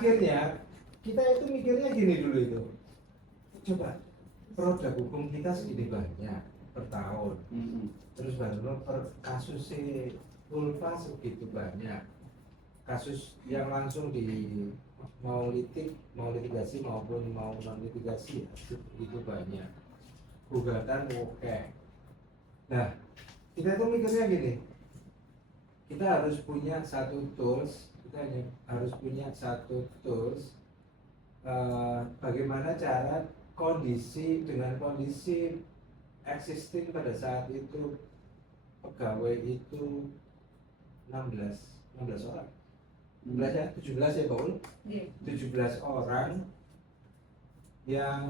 akhirnya kita itu mikirnya gini dulu itu, coba produk hukum kita segini banyak per tahun, terus baru per kasus ulfa segitu banyak, kasus yang langsung di mau litigasi maupun mau non litigasi itu banyak, gugatan oke. Nah kita tuh mikirnya gini, kita harus punya satu tools, bagaimana cara dengan kondisi existing pada saat itu pegawai itu 16 orang, 17 ya Paul, 17 orang yang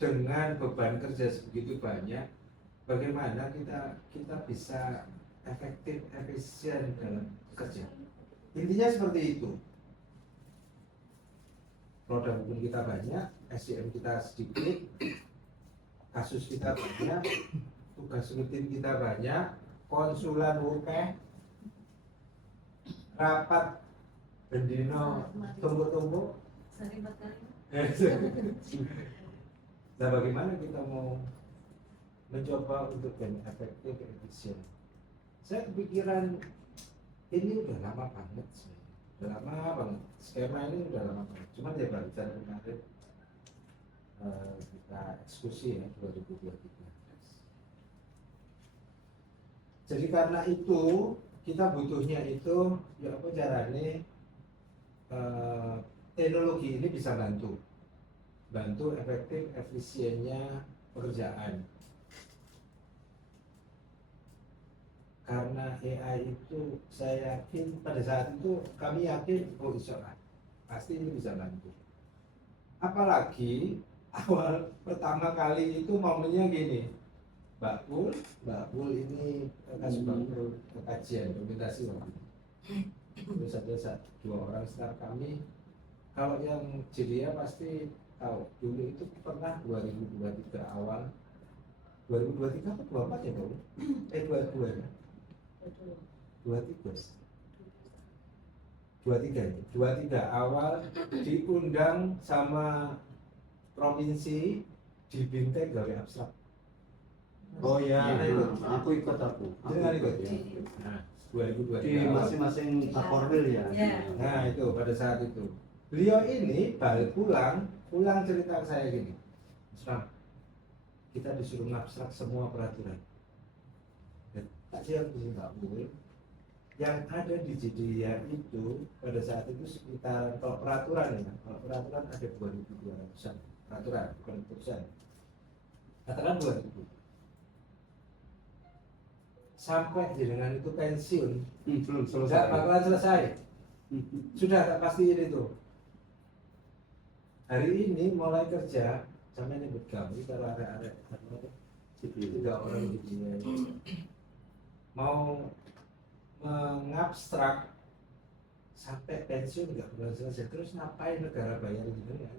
dengan beban kerja sebegitu banyak, bagaimana kita bisa efektif, efisien dalam kerja. Intinya seperti itu. Produk hukum kita banyak, SDM kita sedikit, kasus kita banyak, tugas rutin kita banyak, konsulan WP, rapat bendino tumpuk-tumpuk. Nah bagaimana kita mau mencoba untuk lebih efektif, efisien? Saya kepikiran ini udah lama banget sih. Udah lama banget, skema ini udah lama banget. Cuman ya barusan kemarin kita eksekusi ya 2023. Jadi karena itu kita butuhnya itu ya apa caranya teknologi ini bisa bantu efektif efisiennya pekerjaan. Karena AI itu saya yakin pada saat itu kami yakin insya Allah pasti ini bisa bantu. Apalagi awal pertama kali itu momennya gini, Mbak Pul ini kasih bantu kajian dokumentasi waktu itu. Terus ada 2 orang staf kami, kalau yang JDA pasti tahu dulu itu pernah 2023 awal 2023 atau 24 ya Mbak? 22 ya? 23 awal diundang sama provinsi di Bintek gawe abstrak. Oh ya, aku ikut. Jangan ikut ya. Nah, 2023 di masing-masing takorwil ya. Nah itu pada saat itu beliau ini balik pulang cerita ke saya gini, Islam, kita disuruh ngabstrak semua peraturan. Tak siap sih Mbak Mul. Yang ada di JDIA itu pada saat itu sekitar, kalau peraturan ada 2.200-an peraturan, bukan putusan. Katakan 2.000. Sampai dengan itu pensiun, belum nggak selesai. bakalan selesai. Sudah tak pastiin itu. Hari ini mulai kerja, sampai nyebut kami kalau ada 3 orang di dunia mau mengabstrak sampai pensiun nggak pernah selesai. Terus ngapain negara bayar gitu ya?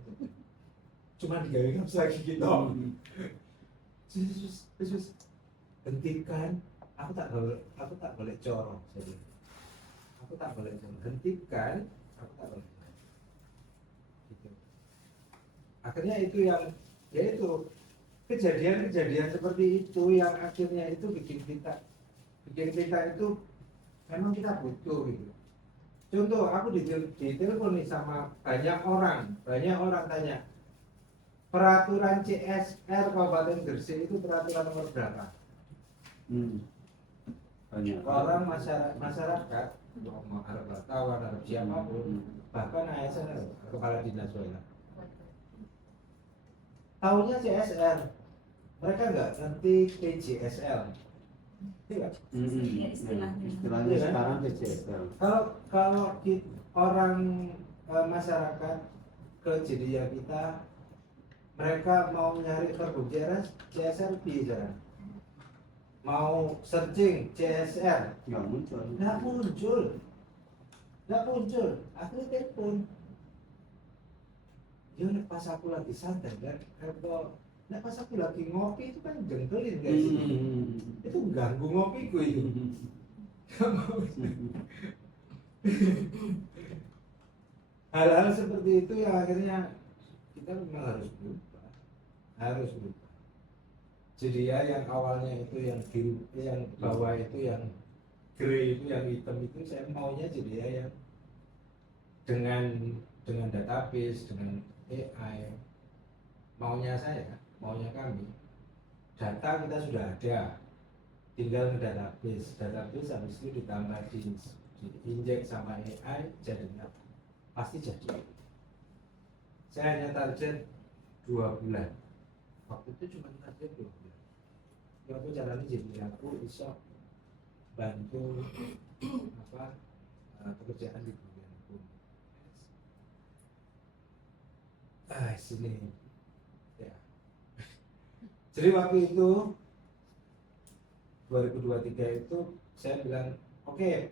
Cuma digawe ngabstrak gitu. Terus hentikan. Aku tak boleh corong. Aku tak boleh corong. Hentikan. Aku tak boleh. Gitu. Akhirnya itu yang yaitu kejadian-kejadian seperti itu yang akhirnya itu bikin kita itu memang kita butuh gitu. Contoh aku ditelepon nih sama banyak orang tanya peraturan CSR Kabupaten Gresik itu peraturan nomor berapa? Banyak Orang masyarakat mau Arab wartawan, Arab siapapun, bahkan ASN kepala dinas soalnya tahunya CSR, mereka nggak ngerti PJSL. Iya. Istilahnya sekarang PJSL. Kalau orang masyarakat ke JDIA kita, mereka mau nyari pergub CSR bisa, mau searching CSR Nggak muncul, akhirnya telepon. Ya pas aku lagi santai kan, kalau pas aku lagi ngopi itu kan jengkelin guys, itu ganggu ngopiku itu. Hal-hal seperti itu yang akhirnya kita memang harus berubah, harus berubah. Jadi ya yang awalnya itu yang biru, yang bawah itu yang grey itu, yang hitam itu, saya maunya jadi ya yang dengan database, dengan AI, maunya saya, maunya kami, data kita sudah ada, tinggal ke database habis itu ditambah diinjek sama AI, jadinya pasti jadi. Saya hanya target 2 bulan, waktu itu cuma target 2 bulan. Ya aku caranya jadi aku bisa bantu pekerjaan di bagian hukum. Sini ya. Jadi waktu itu 2023 itu saya bilang oke,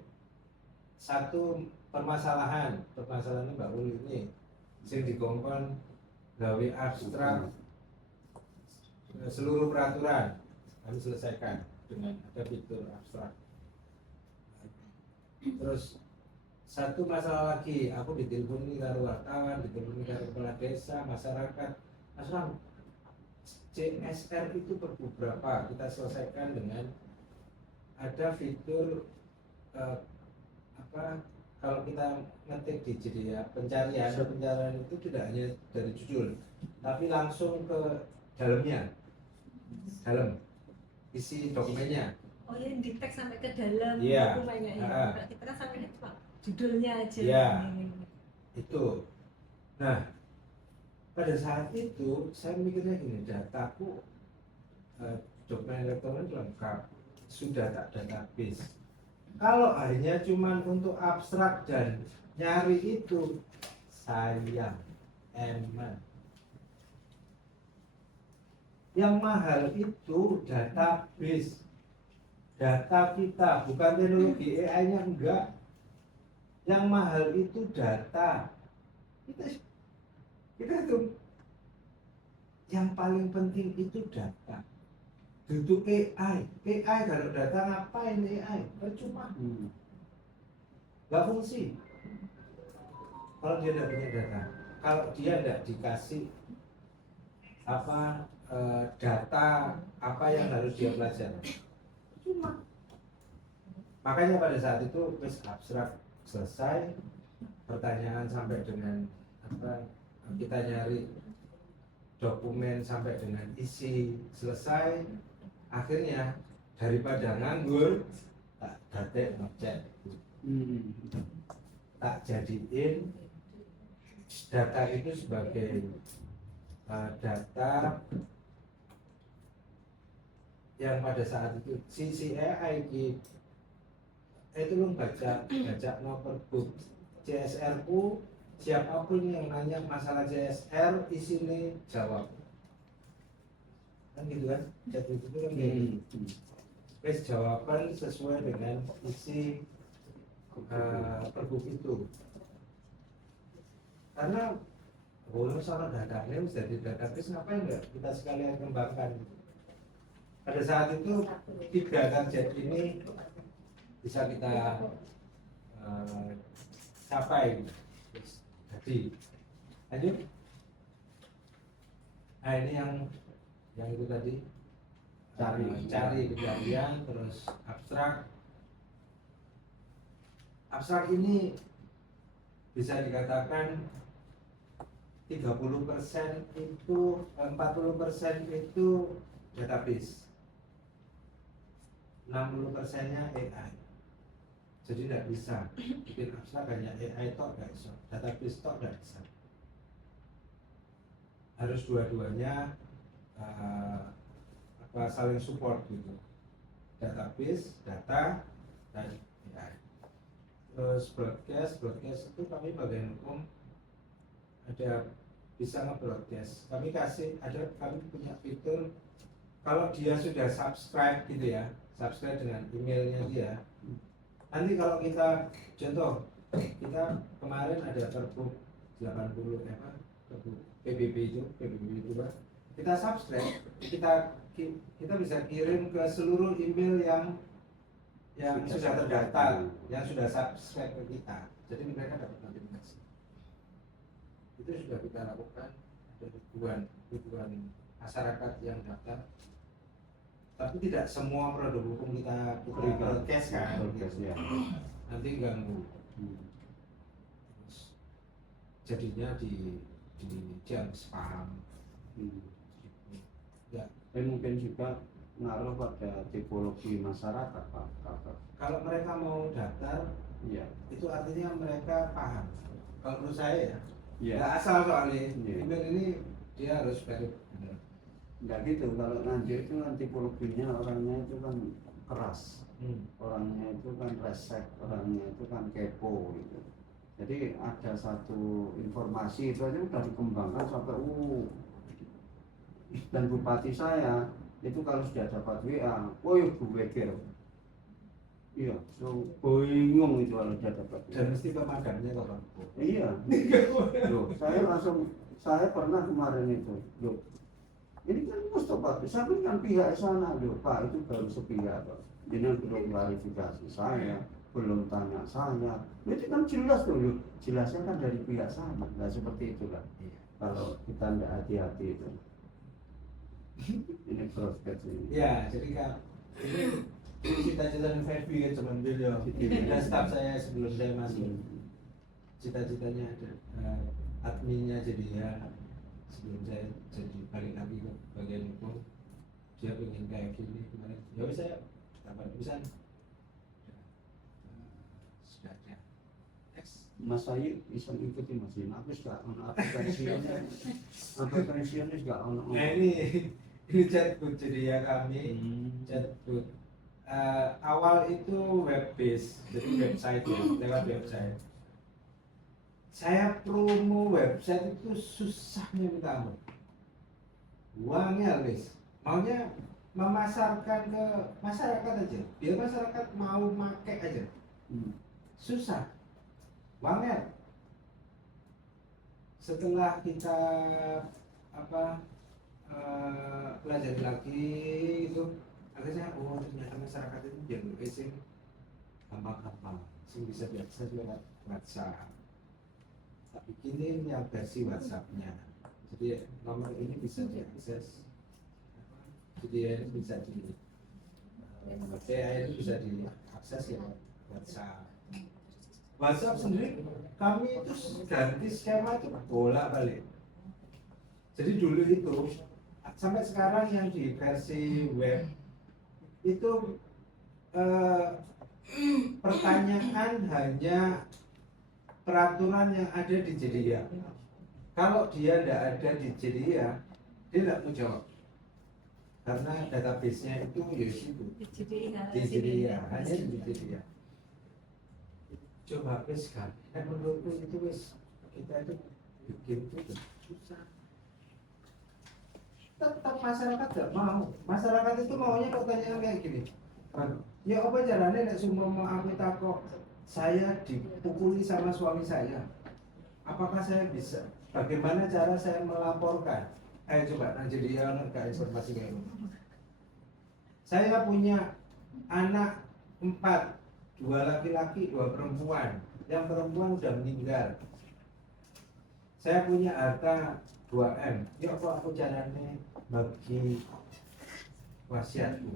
satu permasalahan Mbak Uli ini sing dikongkon gawe abstrak seluruh peraturan kami selesaikan dengan ada fitur abstrak. Terus satu masalah lagi, aku diteleponi karo wartawan, diteleponi karo kepala desa, masyarakat. Mas Ram, CSR itu perlu berapa? Kita selesaikan dengan ada fitur kalau kita ngetik di jadi ya pencarian itu tidak hanya dari judul, tapi langsung ke dalam isi dokumennya. Oh ya, di teks sampai ke dalam Iya. dokumennya ya. Kita kan sampai cuma judulnya aja. Iya. Itu. Nah, pada saat itu saya mikirnya gini, dataku dokumen elektronik lengkap, sudah tak database. Kalau hanya cuma untuk abstrak dan nyari itu, sayang, emang. Yang mahal itu database, data kita, bukan teknologi AI-nya, enggak. Yang mahal itu data. Kita itu yang paling penting itu data. Duduk AI kalau data ngapain AI? Percuma. Nggak fungsi. Kalau dia tidak punya data, kalau dia tidak dikasih data apa yang harus dia pelajari, cuma. Makanya pada saat itu wis abstrak selesai, pertanyaan sampai dengan kita nyari dokumen sampai dengan isi selesai, akhirnya daripada nganggur tak datek ngecek, tak jadiin data itu sebagai data yang pada saat itu sisi AI itu lu baca nomor book CSR ku, siapapun yang nanya masalah CSR isinya jawab, kan gitu kan, chat itu kan wes jawaban sesuai dengan isi perbuk itu. Karena soal datanya bisa di database, ngapain enggak kita sekalian kembangkan. Pada saat itu 3 target ini bisa kita capai. Jadi lanjut. Nah ini yang itu tadi, cari kejadian, terus abstrak ini bisa dikatakan 30% itu 40% itu database, 60%-nya AI. Jadi tidak bisa bikin abstrak hanya AI tok, nggak bisa, database tok nggak bisa, harus dua-duanya saling support gitu, database, data, dan AI. Terus broadcast itu kami bagian hukum ada bisa nge-broadcast, kami punya fitur kalau dia sudah subscribe gitu ya, subscribe dengan emailnya dia. Nanti kalau kita contoh, kita kemarin ada Pergub 80 Pergub PBB itu kita subscribe, kita bisa kirim ke seluruh email yang yang sudah terdaftar, yang sudah subscribe ke kita. Jadi mereka dapat notifikasi. Itu sudah kita lakukan, ada ribuan masyarakat yang daftar. Tapi tidak semua produk hukum kita broadcast kan, Broadcast, ya. nanti ganggu. Terus jadinya di jam spam. Ya, Mungkin juga ngaruh pada tipologi masyarakat, Pak. kalau mereka mau daftar, Iya. itu artinya mereka paham. Kalau menurut saya ya, Iya. nggak asal soalnya. Iya. Email ini dia harus valid. Benar. Enggak gitu, kalau nganjuk itu kan tipologinya orangnya itu kan keras, orangnya itu kan resek, orangnya itu kan kepo gitu. Jadi ada satu informasi itu aja udah dikembangkan sampai dan bupati saya itu kalau sudah dapat WA, oh ya Bu Weger. Iya, so bingung itu kalau sudah dapat WA. Dan mesti pemadamnya kapan? Iya. Loh, saya pernah kemarin itu. Loh, ini kan Mustafa, saya kan pihak sana, loh Pak, itu baru sepihak Pak. Ini belum klarifikasi saya, belum tanya saya. Itu kan jelas tuh, loh. Jelasnya kan dari pihak sana. Nah seperti itulah. Iya. Kalau kita tidak hati-hati itu. Ini broadcast ini. Ya, jadi kan ini cita-cita Febi kan cuma beliau. Dan staf saya sebelum saya masuk, cita-citanya ada adminnya jadi ya sebelum saya jadi balik lagi ke bagian hukum, dia pengen kayak gini kemarin. Ya wis saya dapat urusan. Sudah ada. Next. Mas Ayu bisa ngikuti Mas Ina, aku gak ono aplikasinya. Aplikasinya gak ono. Nah ini chatbot jadi ya kami chatbot. Awal itu web base, jadi website ya, lewat website. Saya promo website itu susahnya minta ampun. Uangnya wis, maunya memasarkan ke masyarakat aja, biar masyarakat mau pakai aja. Susah, uangnya. Setelah kita pelajari lagi itu, akhirnya ternyata masyarakat itu jangan sing gampang-gampang, sing bisa diakses lewat WhatsApp. Tak bikinin yang versi WhatsAppnya, jadi nomor ini bisa diakses, jadi ini bisa di ini bisa diakses ya WhatsApp. WhatsApp sendiri kami itu ganti skema itu bolak-balik. Jadi dulu itu sampai sekarang yang di versi web itu pertanyaan hanya peraturan yang ada di JDIA. Kalau dia tidak ada di JDIA, dia tidak mau jawab. Karena database-nya itu ya itu di JDIA, hanya di JDIA. Coba wis kan, menurutku itu wis kita itu bikin itu susah. Tetap masyarakat tidak mau. Masyarakat itu maunya pertanyaan kayak gini. Ya apa jalannya nek semua mau aku takut saya dipukuli sama suami saya. Apakah saya bisa? Bagaimana cara saya melaporkan? Coba nah jadi enggak informasi kayak gitu. Saya punya anak 4, 2 laki-laki, 2 perempuan. Yang perempuan sudah meninggal. Saya punya harta 2M. Ya apa aku caranya bagi wasiatku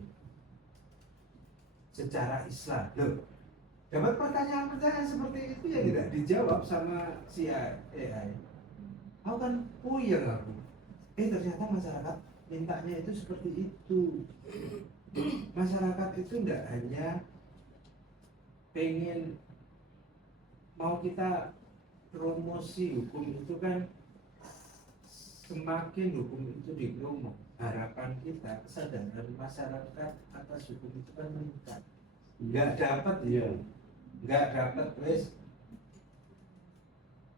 secara Islam? Loh, dapat pertanyaan-pertanyaan seperti itu ya tidak dijawab sama si AI. Aku kan puyeng aku. Ternyata masyarakat mintanya itu seperti itu. Masyarakat itu tidak hanya pengen mau kita promosi hukum itu kan, semakin hukum itu dipromo, harapan kita kesadaran masyarakat atas hukum itu kan meningkat. Nggak dapat ya, nggak dapat wes.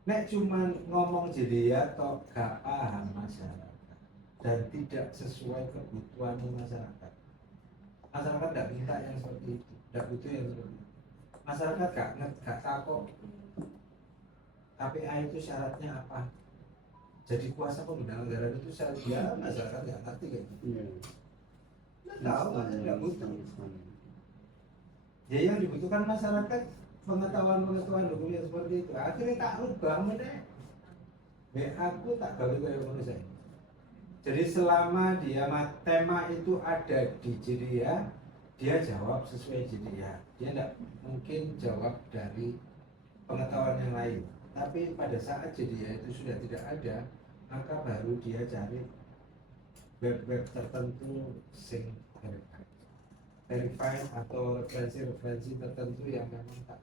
Nek cuman ngomong jadi ya toh gak paham masyarakat dan tidak sesuai kebutuhan masyarakat. Masyarakat tidak minta yang seperti itu, tidak butuh yang seperti itu. Masyarakat gak takut KPA itu syaratnya apa? Jadi kuasa pembinaan anggaran itu syaratnya masyarakat nggak ngerti kayak gitu. Nggak tahu, nggak butuh. Ya yang dibutuhkan masyarakat pengetahuan hukum yang seperti itu. Akhirnya tak rubah meneh. Aku tak gawe kaya ngono saya. Jadi selama tema itu ada di JDIA, dia jawab sesuai JDIA. Dia tidak mungkin jawab dari pengetahuan yang lain. Tapi pada saat JDIA itu sudah tidak ada, maka baru dia cari web-web tertentu sing verified atau referensi tertentu yang memang tak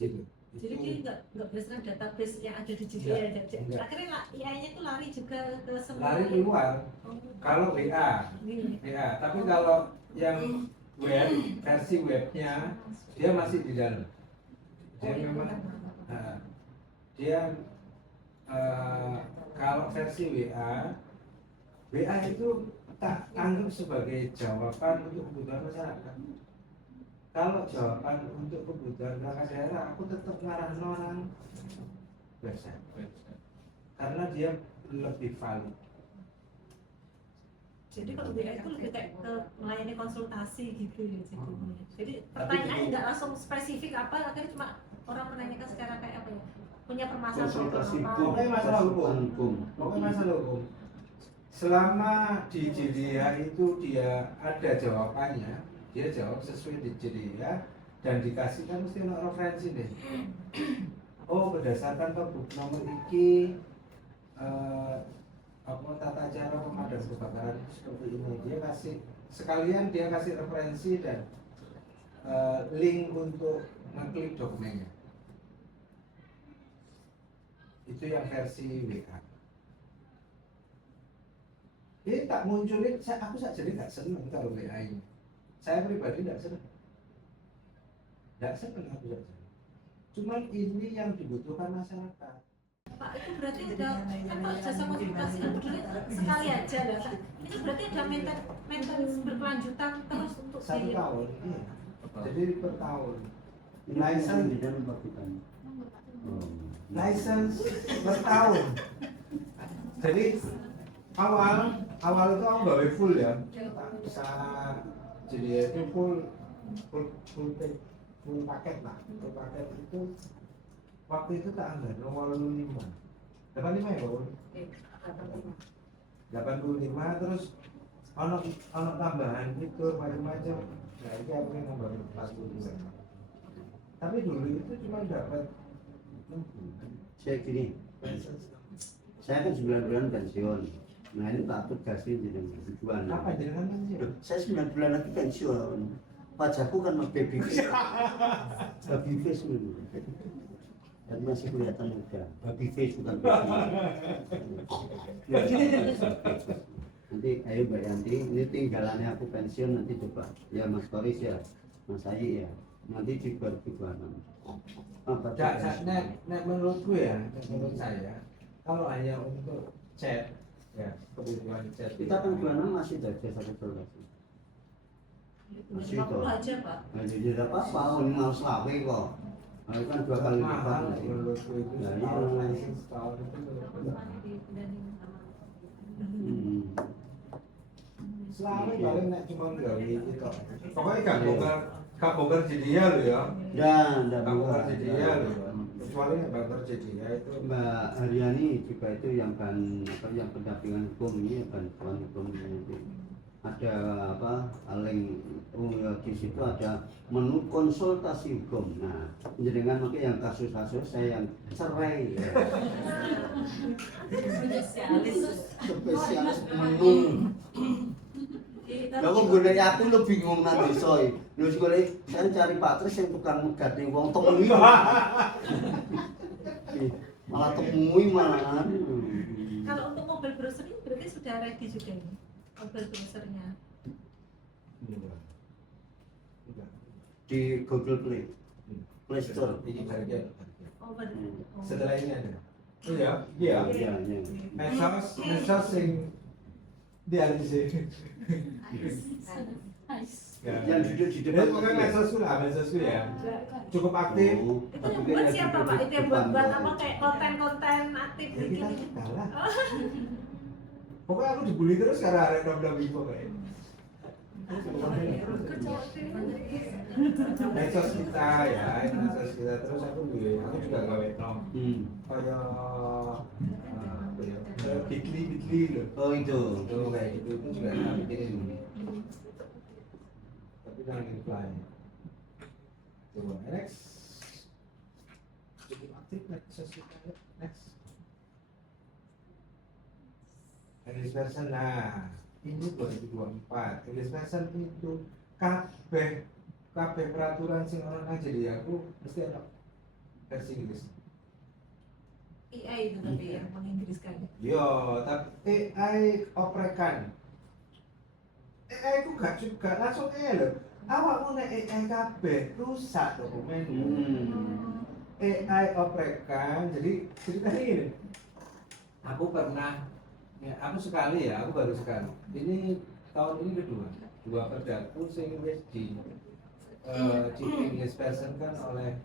gitu. Jadi dia nggak berdasarkan database yang ada di Enggak, JDIA. enggak. Akhirnya AI-nya itu lari juga ke semua. Lari keluar Oh, kalau WA, gini. tapi kalau yang web versi webnya dia masih di dalam. Dia memang dia kalau versi WA itu tak anggap sebagai jawaban untuk kebutuhan masyarakat. Kalau jawaban untuk kebutuhan perangkat daerah, aku tetap ngarah orang website karena dia lebih valid. Jadi kalau WA itu lebih kayak ke melayani konsultasi gitu ya jadinya. Jadi pertanyaannya nggak langsung spesifik apa, akhirnya cuma orang menanyakan secara kayak apa ya, punya permasalahan Konsultasi apa. Pokoknya masalah hukum. Pokoknya masalah hukum. Selama di JDIA itu dia ada jawabannya, dia jawab sesuai di JDIA dan dikasihkan mesti ono referensi deh. Oh berdasarkan perbuk nomor iki apa tata cara pemadam kebakaran itu seperti ini. Dia kasih sekalian dia kasih referensi dan link untuk ngeklik dokumennya. Itu yang versi WA. Ini tak munculin, aku saja jadi nggak seneng kalau WA ini. Saya pribadi nggak seneng. Nggak seneng aku saja. Cuman ini yang dibutuhkan masyarakat. Pak itu berarti udah kan kalau jasa konsultasi kan berarti sekali aja lah. Ini berarti ada maintenance berkelanjutan terus untuk 1 tahun. Iya. Jadi per tahun. Ini License di dalam paketan. license per tahun. Jadi awal itu aku gawe full ya. Bisa jadi itu full paket lah. Full paket itu waktu itu tak anggar 85 ya Bang? 85 terus ono tambahan itu macam-macam. Nah itu aku yang nambah 42. Tapi dulu itu cuma dapat Saya gini, saya kan 9 bulan pensiun. Nah ini tak tugasin jadi tujuan. apa jenengan sih? Saya 9 bulan lagi pensiun. Pajakku kan baby face. Baby face dulu. Dan masih kelihatan muda. Baby face bukan baby. Nanti ayo Mbak Yanti, ini tinggalannya aku pensiun nanti coba. Ya Mas Koris ya, Mas Ayi ya. Nanti di 2026. Menurutku ya, menurut saya kalau hanya untuk chat ya kebutuhan chat Kita kan 26 masih ada jasa konsultasi. Masih 50 aja Pak. Nah, jadi tidak apa-apa, ini mau selawe kok. Nah, itu kan 2 kali lipat mahal nanti. menurutku itu Nah, setahun iya. license setahun itu selalu paling nek cuma gawe itu pokoknya gak bongkar JDIA lo ya Dan gak bongkar JDIA lo ya kecuali nek bongkar JDIA itu Mbak Haryani juga itu yang pendampingan hukum ini bantuan hukum ini ada apa link di situ ada menu konsultasi hukum. Nah, jenengan mungkin yang kasus-kasus saya yang cerai ya. Spesialis menu. Lah kok golek aku lu bingung nang desa iki. Lho golek saya cari Patris yang tukang megati wong temui. Malah temui malah. Kalau untuk mobile browser ini berarti sudah ready juga ini mobile browsernya. Di Google Play. Play Store. ini bagian Oh benar. Oh. setelah ini ada oh ya iya Iya, iya. medsos sing dialisi Yang duduk di depan. pokoknya medsos ya cukup aktif Oh, Itu tapi yang kan buat yang siapa duduk Pak? di Itu yang depan. buat apa kayak konten-konten aktif ya kita gitu. kalah pokoknya aku dibully terus karena ada nom-nom itu kayak medsos kita ya, ini medsos kita terus aku juga gawe nom kaya apa ya, kayak bitly loh. Oh itu. Itu kayak gitu itu juga tak bikin dulu. Tapi jangan reply. Coba next. Cukup aktif medsos kita ya. Next. English version, nah ini 2024 English version itu kabeh peraturan sing ono nang jadi aku mesti ono versi Inggris. AI itu tapi yang menginggriskan. Yo, tapi AI oprekan. AI ku gak juga langsung loh. Awakmu nek AI kabeh rusak dokumen. AI oprekan. Jadi ceritanya gini. Aku pernah aku sekali ya, aku baru sekali. Ini tahun ini dua kerjaku sing wis di English version kan oleh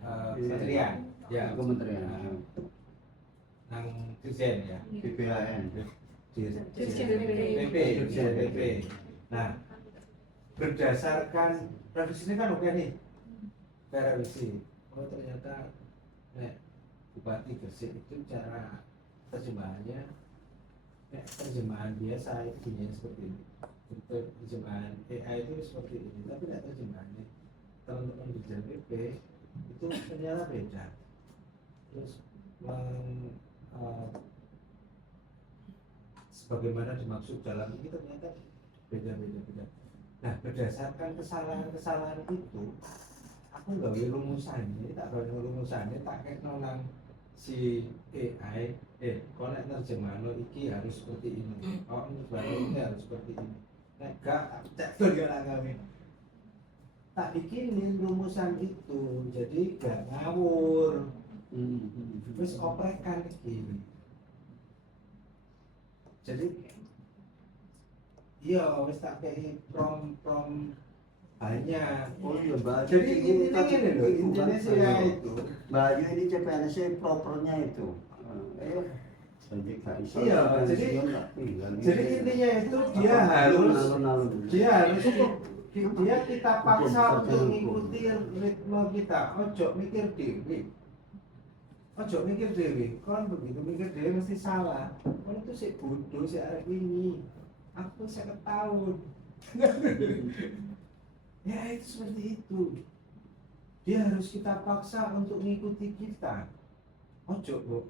kementerian ya Kementerian. nang Dirjen ya BPHN. PP. Nah, berdasarkan revisi ini kan oke nih, revisi. Oh ternyata Bupati Gresik itu cara terjemahannya terjemahan biasa itu bunyinya seperti ini. Terjemahan AI itu seperti ini, tapi tidak terjemahannya teman-teman di JPP itu ternyata beda. Terus sebagaimana dimaksud dalam ini ternyata beda. Nah, berdasarkan kesalahan itu, aku nggak rumusannya, tak kayak nolak si AI, konek terjemahan iki harus seperti ini, ini harus seperti ini. Nek gak, tak kami. Tak bikinin rumusan itu, jadi gak ngawur. Terus oprekan iki. Jadi, iya, wis tak kayak prom banyak. Oh iya Mbak. Jadi intinya gini loh, intinya saya itu. Mbak Ayu ini CPNS propernya itu. Jadi gak bisa. Iya, jadi intinya itu dia harus kita paksa untuk mengikuti ritme kita. Ojo mikir dewi. Kon begitu mikir dewi mesti salah. Kon itu sih bodoh sih arek ini. Aku 50 tahun. Ya itu seperti itu. Dia harus kita paksa untuk mengikuti kita. Ojo bu,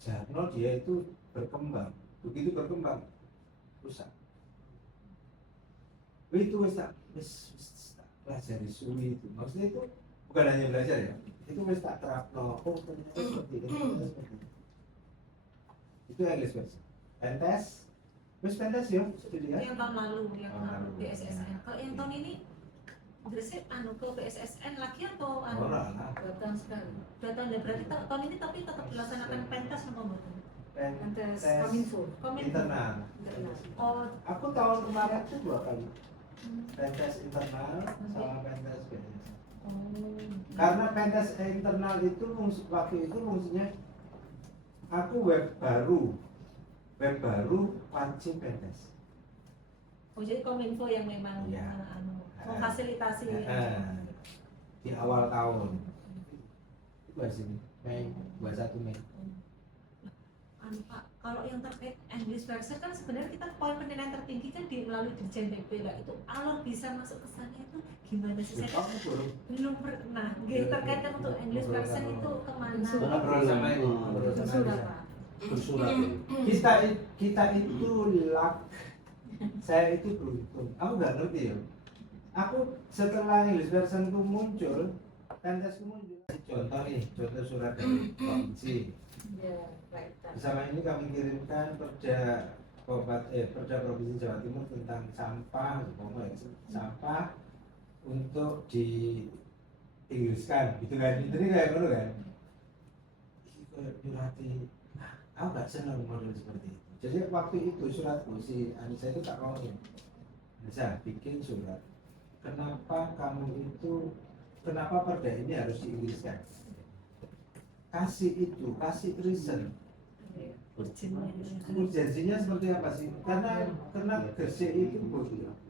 Jarno dia itu berkembang. Begitu berkembang, rusak. Itu wis pelajari suwi itu. Maksudnya itu bukan hanya belajar ya. Itu wis tak terapno. Oh ternyata seperti ini. Itu English version. Pentes, wis pentes ya, sudah Yang tahun lalu, yang Tahun lalu. BSSN. Kalau yang tahun ini Gresik ke BSSN lagi atau Ora lah. datang sekali. Datang ya berarti tahun ini tapi tetap dilaksanakan pentas apa enggak? Pentes Kominfo. internal. Oh, Aku tahun kemarin tuh 2 kali. Pentas internal sama pentas BSS. Karena pentas internal itu waktu itu fungsinya aku web baru pancing pentas. oh jadi Kominfo yang memang Iya. memfasilitasi. Di awal tahun. Itu sini Mei 21 Mei. Pak, kalau yang terkait English version kan sebenarnya kita poin penilaian tertinggi kan melalui Dirjen PP lah. Itu alur bisa masuk ke sana itu gimana sih? Saya belum pernah. Terkait kan untuk English version itu kemana? Bersurat. Kita itu luck. Saya itu beruntung. Aku nggak ngerti ya. Aku setelah English version itu muncul, pentasku muncul. Contoh surat dari provinsi. Bersama ini kami kirimkan perda provinsi Jawa Timur tentang sampah, sampah untuk diinggriskan, gitu kan? Intinya kayak gitu kan? Nyurati, aku gak senang model seperti itu. Jadi waktu itu suratku si Anissa itu tak mau ya, Anissa bikin surat. Kenapa perda ini harus diinggriskan? Kasih reason. urgensinya seperti apa sih? Karena Gresik itu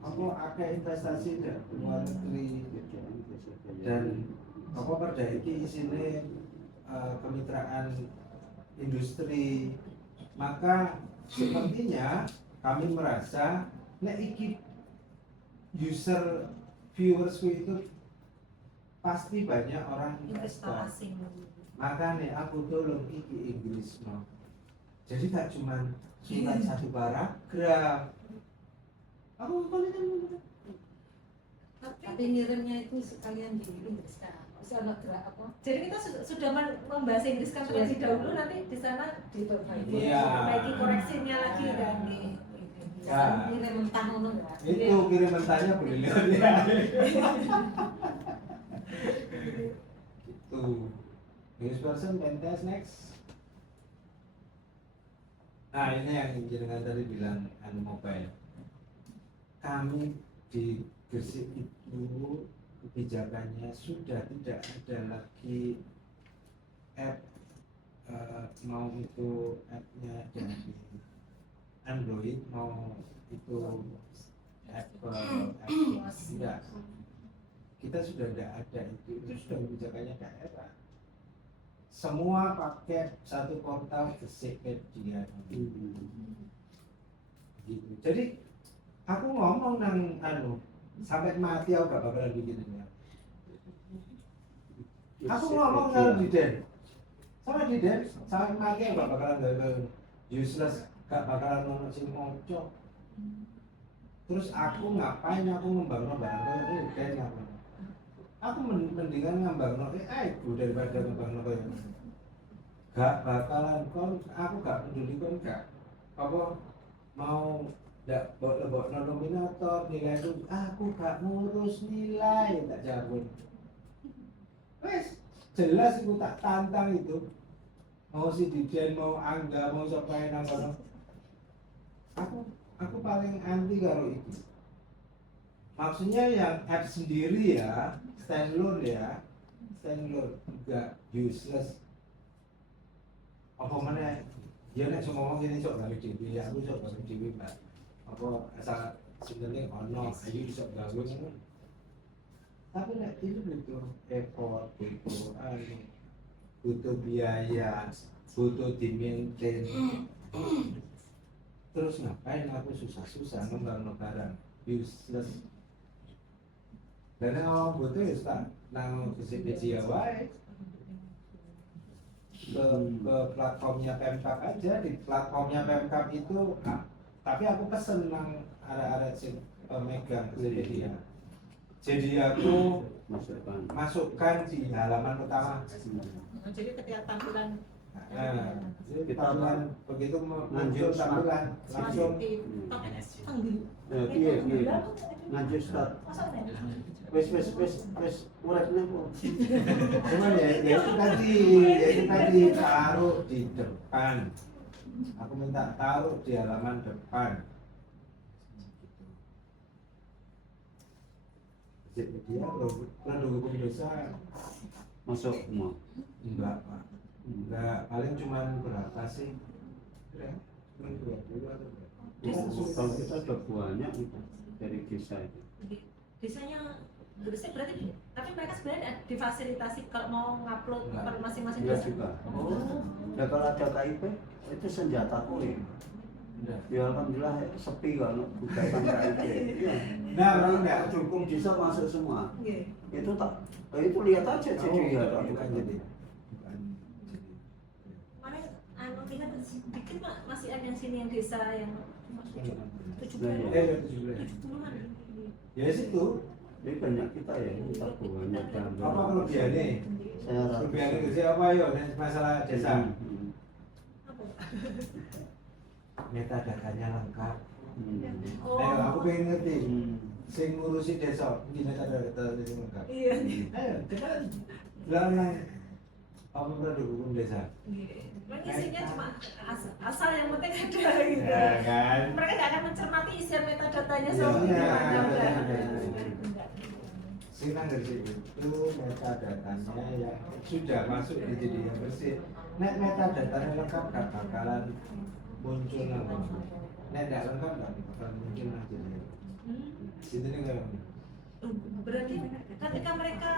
apa akeh investasi dari luar negeri dan apa pada iki isine kemitraan industri, maka sepertinya kami merasa nek iki user viewers itu pasti banyak orang investor investor. asing. Makanya aku tolong iki Inggris mau. Jadi tak cuman surat satu paragraf. Aku boleh kan? Tapi ngirimnya itu sekalian di Inggris kan. Bisa nggak gerak apa? Jadi kita sudah membahas Inggris kan terlebih dahulu, nanti di sana diperbaiki, Iya. diperbaiki koreksinya lagi kan nih. Ya. Ngirim mentah ngono ya. Itu kirim mentahnya boleh lihat ya. Gitu. News person pentas next. Nah ini yang jenengan tadi bilang mobile. Kami di Gresik itu kebijakannya sudah tidak ada lagi app mau itu appnya dari Android mau itu Apple tidak, kita sudah tidak ada itu sudah kebijakannya daerah, semua pakai satu portal Gresik dia gitu. Jadi aku ngomong nang sampai mati aku gak bakalan bikin ini. Aku ngomong sama Diden, sampai mati aku gak bakalan gagal useless, gak bakalan ngono sing moco. Terus aku ngapain aku membangun barang kayak Diden apa? Aku mendingan ngembangno AI daripada ngembangno kayak gak bakalan aku gak peduli gak apa mau ndak lebok nominator nilai itu aku gak ngurus nilai tak jawab. Wes jelas aku tak tantang itu, mau si Diden mau Angga mau siapa yang nang aku paling anti karo itu. Maksudnya yang app sendiri ya standalone enggak useless. Apa mana dia nek cuma ngomong ini sok gawe dhewe ya aku sok gawe dhewe Mbak. Apa asal sebenarnya ono ayo bisa gawe ngono. Tapi nek itu butuh effort, butuh biaya, butuh di-maintain. Terus ngapain aku susah-susah ngembangno barang useless. Dan kalau butuh ya tak nang Gresik wae. Ke platformnya Pemkab aja, di platformnya Pemkab itu tapi aku pesen nang ada sing pemegang jadi aku masukkan di halaman utama. Jadi ketika tampilan Jadi tampilan begitu muncul tampilan langsung Piye lanjut start. Wes uripnya kok. cuman ya itu tadi taruh di depan. Aku minta taruh di halaman depan. Jadi dia produk hukum desa Masuk semua. enggak Pak, enggak, paling cuman berapa sih? Ya, cuma 20 atau berapa? Kalau kita ada banyak itu dari desa itu. desanya Gresik berarti, tapi mereka sebenarnya difasilitasi kalau mau ngupload Enggak. per masing-masing Iya desa. juga. Oh. Ya kalau ada KIP itu senjata kulit. Enggak. Ya alhamdulillah sepi kalau gugatan KIP. Iya. Nah, Karena enggak. hukum desa masuk semua. Iya. Itu tak, itu lihat aja jadi ya. bukan jadi. Bukan jadi. Mana lihat sedikit Pak, masih ada yang sini yang desa yang 70-an. Eh, 17. 70-an. Ya situ. Jadi banyak kita ya, kita banyak gambar. Apa kelebihannya? Saya rasa. Kelebihannya Gresik apa yo? Masalah desa. Apa? Metadatanya lengkap. Oh. Ayo, aku pengen ngerti. Hmm. Sing ngurusi desa, ini metadata sing lengkap. Iya. Ayo, coba bilang apa produk hukum desa. Memang isinya cuma asal yang penting ada gitu. Ya kan? Mereka nggak akan mencermati isian metadatanya Iya, sama iya, gimana. iya, Enggak. iya. Enggak. sing nangger itu metadatanya yang sudah masuk di jadi yang bersih. Nek metadatanya lengkap gak bakalan muncul nang. Nek gak lengkap gak bakalan muncul nang jadi. Itu nih kalau Berarti ketika mereka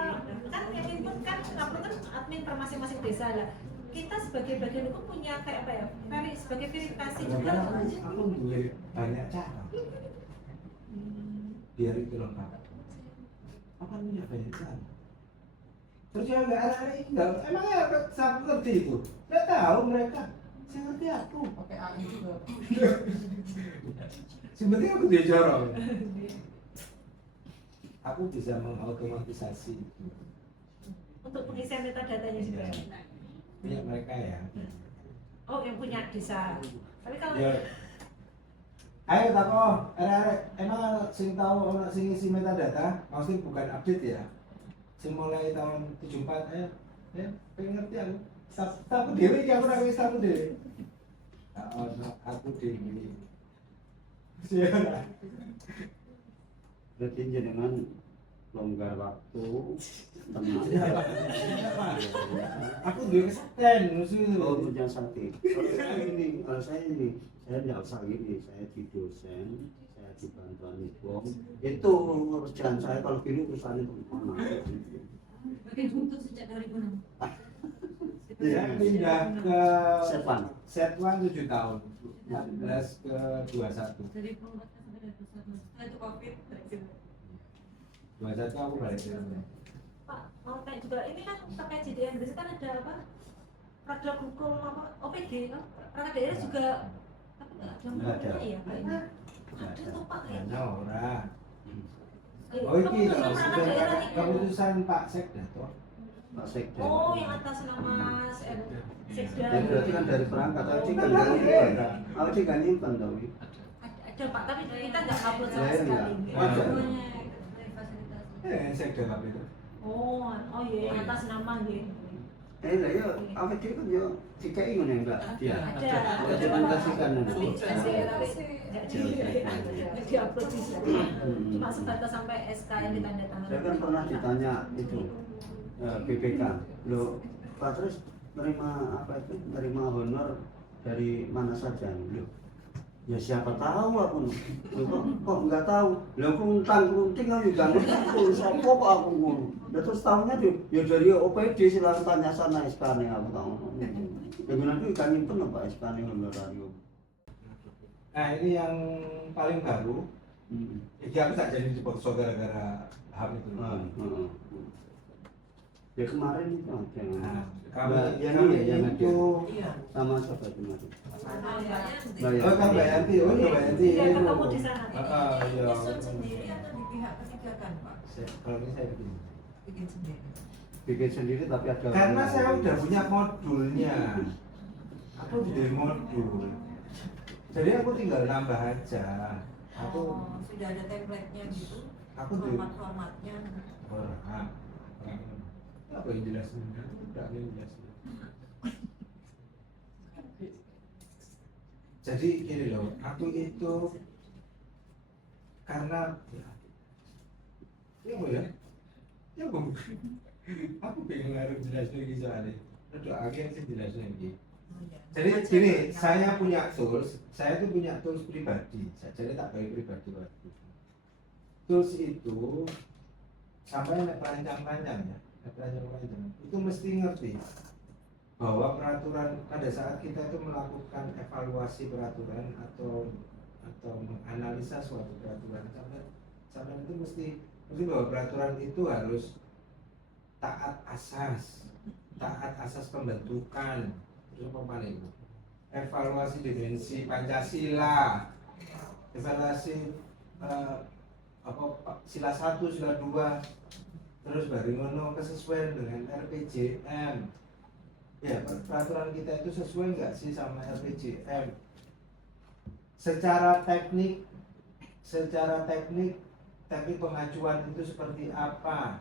kan yang input kan upload kan admin per masing-masing desa lah. Kita sebagai bagian hukum punya kayak apa ya? Sebagai verifikasi juga. aku punya banyak cara biar itu lengkap. Apa punya banyak cara? Terus yang nggak ada enggak, emangnya aku ngerti itu? Nggak tahu mereka. Saya ngerti aku. Pakai AI juga. Sebenarnya aku dia jorong. Aku bisa mengautomatisasi itu. Untuk pengisian metadatanya juga. Punya mereka ya. Oh, yang punya bisa. Tapi kalau Ya. Ayo tako, emang sing tahu ono sing isi metadata, maksudnya bukan update ya. Sing mulai tahun 74 ayo. Ya, pengen ngerti aku. Aku dewe iki aku ora wis aku dhewe. Aku dewe. Siapa? Berarti jenengan longgar waktu, tenang. Aku dhewe keseten musuh itu. Oh, punya sakit. Kalau saya ini, saya tidak usah gini, saya di dosen, saya di bantuan hukum. Itu kerjaan saya, kalau gini urusannya kemana? Pakai butuh sejak 2006. Saya pindah ke Setwan. Setwan 7 tahun. 14 ke 21. Dari pembuatan sampai 2021. Setelah itu COVID, Brexit. 21 aku balik ke sana. Pak mau tanya juga, ini kan terkait JDM Inggris kan ada apa? Produk hukum apa? OPD kan? Perangkat daerah juga tapi nggak ada Nggak ada. ya kayaknya. Ada tuh Pak kayaknya. Mana ora? Eh, Oh iki keputusan loh, perangkat daerah sudah itu. keputusan Pak Sekda toh. Pak Sekda. Oh, yang atas nama Sekda. Ya berarti kan dari perangkat, Oh, aku kan kan dari nyimpan. Aku juga nyimpan tau. Ada Pak, tapi kita nggak upload sama Saya sekali. nggak. Ada. Fasilitas. Sekda apa itu? Oh iya, yang atas nama gitu. Lah ya, aku dia kan ya dikai ngono enggak? Dia. Ada. Dokumentasikan Tapi nanti. nggak di-upload bisa. Cuma sebatas sampai SK yang ditandatangani. Saya kan pernah ditanya itu BPK, lo Pak Tris nerima apa itu? Nerima honor dari mana saja? Lo, ya siapa tahu aku. Lo kok nggak tahu? Lo aku ngutang-ngunting aku juga ngerti. Aku siapa kok aku ngono? Lah terus tahunya tuh ya dari OPD silahkan tanya sana SK-nya aku tahu. Ya nanti kan nyimpen apa SK-nya honorarium. Nah ini yang paling baru. Ya aku tak jadi dipotong gara-gara HAM itu. Ya kemarin itu ada. Nah, Yang kami ini yang itu Iya. sama siapa kemarin? oh kan Mbak Yanti, oh iya Mbak Yanti Iya, itu. ketemu di sana. Iya. Nyusun sendiri atau di pihak ketiga kan Pak? Kalau ini saya bikin. Bikin sendiri. Bikin sendiri tapi ada. Karena saya udah punya modulnya. Aku udah modul. Jadi aku tinggal nambah aja. Aku Oh, sudah ada template-nya gitu. aku di Format-formatnya. orang. Apa yang jelasin? Udah ada yang jelasin. Jadi gini loh, aku itu karena ya mau ya, ya mau. Aku pengen harus jelasin lagi soalnya. Ada agen sih jelasin lagi. Oh, iya. Jadi gini, saya punya tools, saya tuh punya tools pribadi. Jadi tak pakai pribadi waktu. Tools itu sampai perancang-perancang ya, perancang-perancang itu mesti ngerti bahwa peraturan pada saat kita itu melakukan evaluasi peraturan atau menganalisa suatu peraturan, sampai itu mesti bahwa peraturan itu harus taat asas pembentukan. Terus apa paling itu? Evaluasi dimensi Pancasila, evaluasi sila 1, sila 2, terus baru ngono kesesuaian dengan RPJM. Ya, peraturan kita itu sesuai nggak sih sama RPJM? Secara teknik teknik pengajuan itu seperti apa?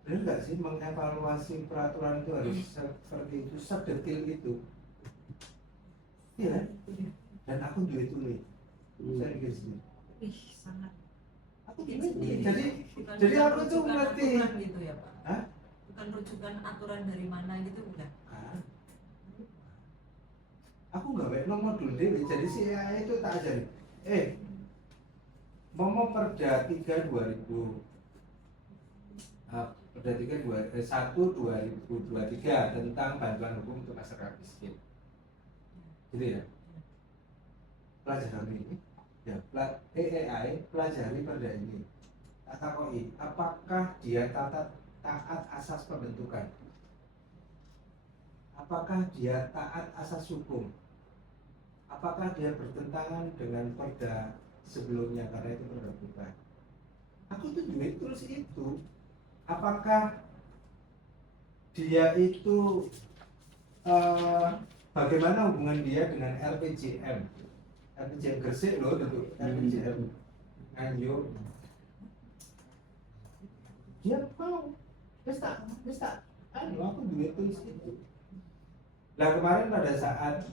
Benar nggak sih mengevaluasi peraturan itu harus seperti itu, sedetil itu? Iya, dan aku juga itu nih. Saya pikir sih, Ih, sangat. Aku bikin bingung. sendiri. Jadi Bukan aku tuh rujukan ngerti. aturan gitu ya Pak. Hah? Bukan rujukan aturan dari mana gitu bukan. Ah, aku nggak wek modul dewe. Jadi si AI itu tak ajari. Momo Perda 3 2000 Perda 3 1 2023 tentang bantuan hukum untuk masyarakat miskin. Gitu ya. Pelajaran ini ya AI pelajari perda ini. Tak takoi, apakah dia taat asas pembentukan? Apakah dia taat asas hukum? Apakah dia bertentangan dengan perda sebelumnya karena itu perda bukan? Aku tuh duit terus itu. Apakah dia itu bagaimana hubungan dia dengan RPJM? RPJM Gresik loh, itu RPJM Nganjuk. Dia mau, bisa, aku duit terus itu. Nah kemarin pada saat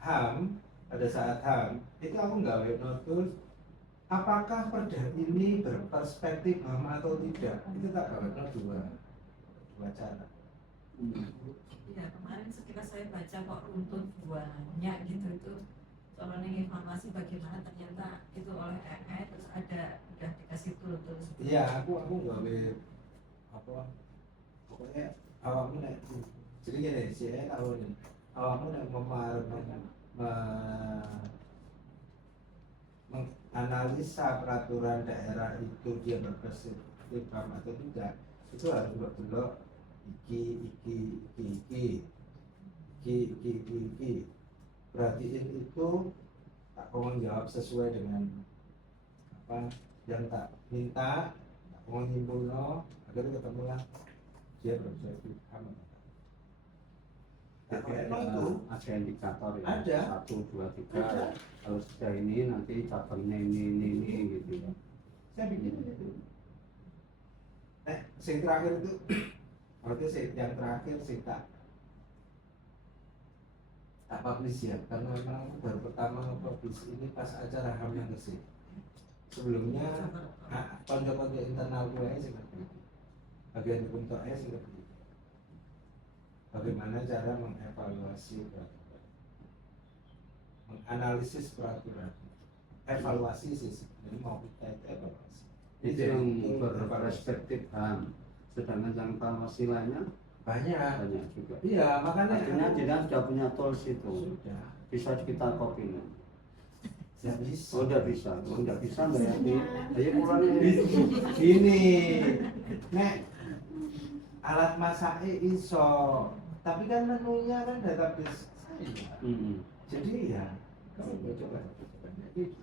HAM, itu aku nggak notus apakah perda ini berperspektif HAM atau tidak. Itu tak gawe dua cara. Iya kemarin sekitar saya baca kok runtut banyak gitu itu soalnya informasi bagaimana ternyata itu oleh AI terus ada udah dikasih tool Iya, aku gawe apa pokoknya awakmu nek jadi gini sih tahu nih awakmu nek menganalisa peraturan daerah itu dia berperspektif HAM atau tidak itu harus belok iki berarti itu tak mau jawab sesuai dengan apa yang tak minta tak mau nyimpulno akhirnya ketemulah dia berperspektif HAM. Ada indikator ya, Ada. 1, 2, 3 kalau sudah ini nanti cabangnya ini gitu ya. Saya bikin itu. Yang terakhir itu berarti yang terakhir sih tak publish ya karena memang aku baru pertama publish ini pas acara HAM yang kesini. Sebelumnya konco-konco internal gue sih ngerti bagian hukum tok sih ngerti bagaimana cara mengevaluasi peraturan, menganalisis peraturan, evaluasi sih sebenarnya mau kita itu evaluasi. Itu yang berperspektif HAM, sedangkan yang evaluasi lainnya banyak juga. Iya makanya Artinya jenengan sudah punya tools itu, sudah bisa kita copy. tidak bisa. Oh udah bisa, nggak ya? Ayo mulai Gini, nek alat masaknya iso, tapi kan menunya kan database saya. Jadi ya, kamu coba. Jadi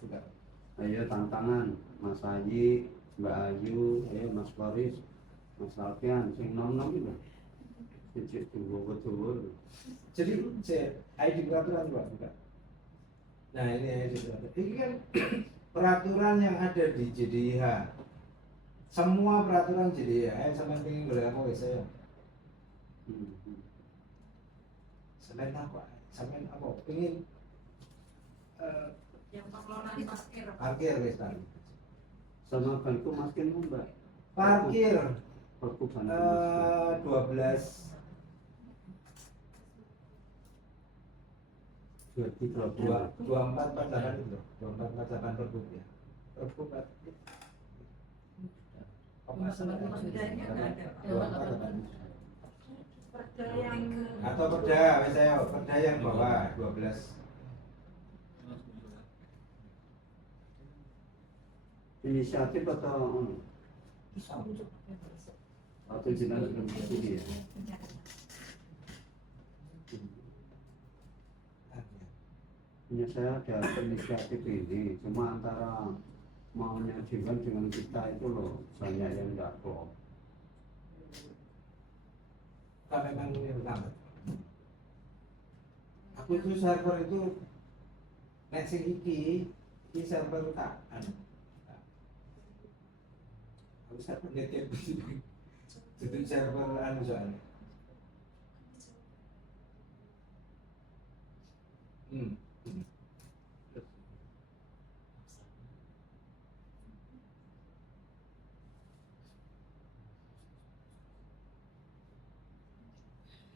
juga. Ayo tantangan, Mas Haji, Mbak Ayu, ayo Mas Faris, Mas Alfian, sing nom itu. Cicik tunggu. Jadi ID peraturan juga. Nah ini ID peraturan. Ini kan peraturan yang ada di JDIH. Semua peraturan JDIH. Sampai pengen boleh apa saya? Sampai apa? Pengen yang pengelolaan parkir wes tadi. Sama banku makin Mbak. Parkir Banku 12 24 48 itu 24 48 Pergub ya. Pergub atau perda yang bawah 12 inisiatif atau jenengan sudah bersudi ya. Punya saya ada inisiatif ini, cuma antara maunya Dewan dengan kita itu loh banyak yang nggak klop. Kalau memang ini lambat. Aku itu server itu nek sing iki server tak aku server ngetip itu server soalnya.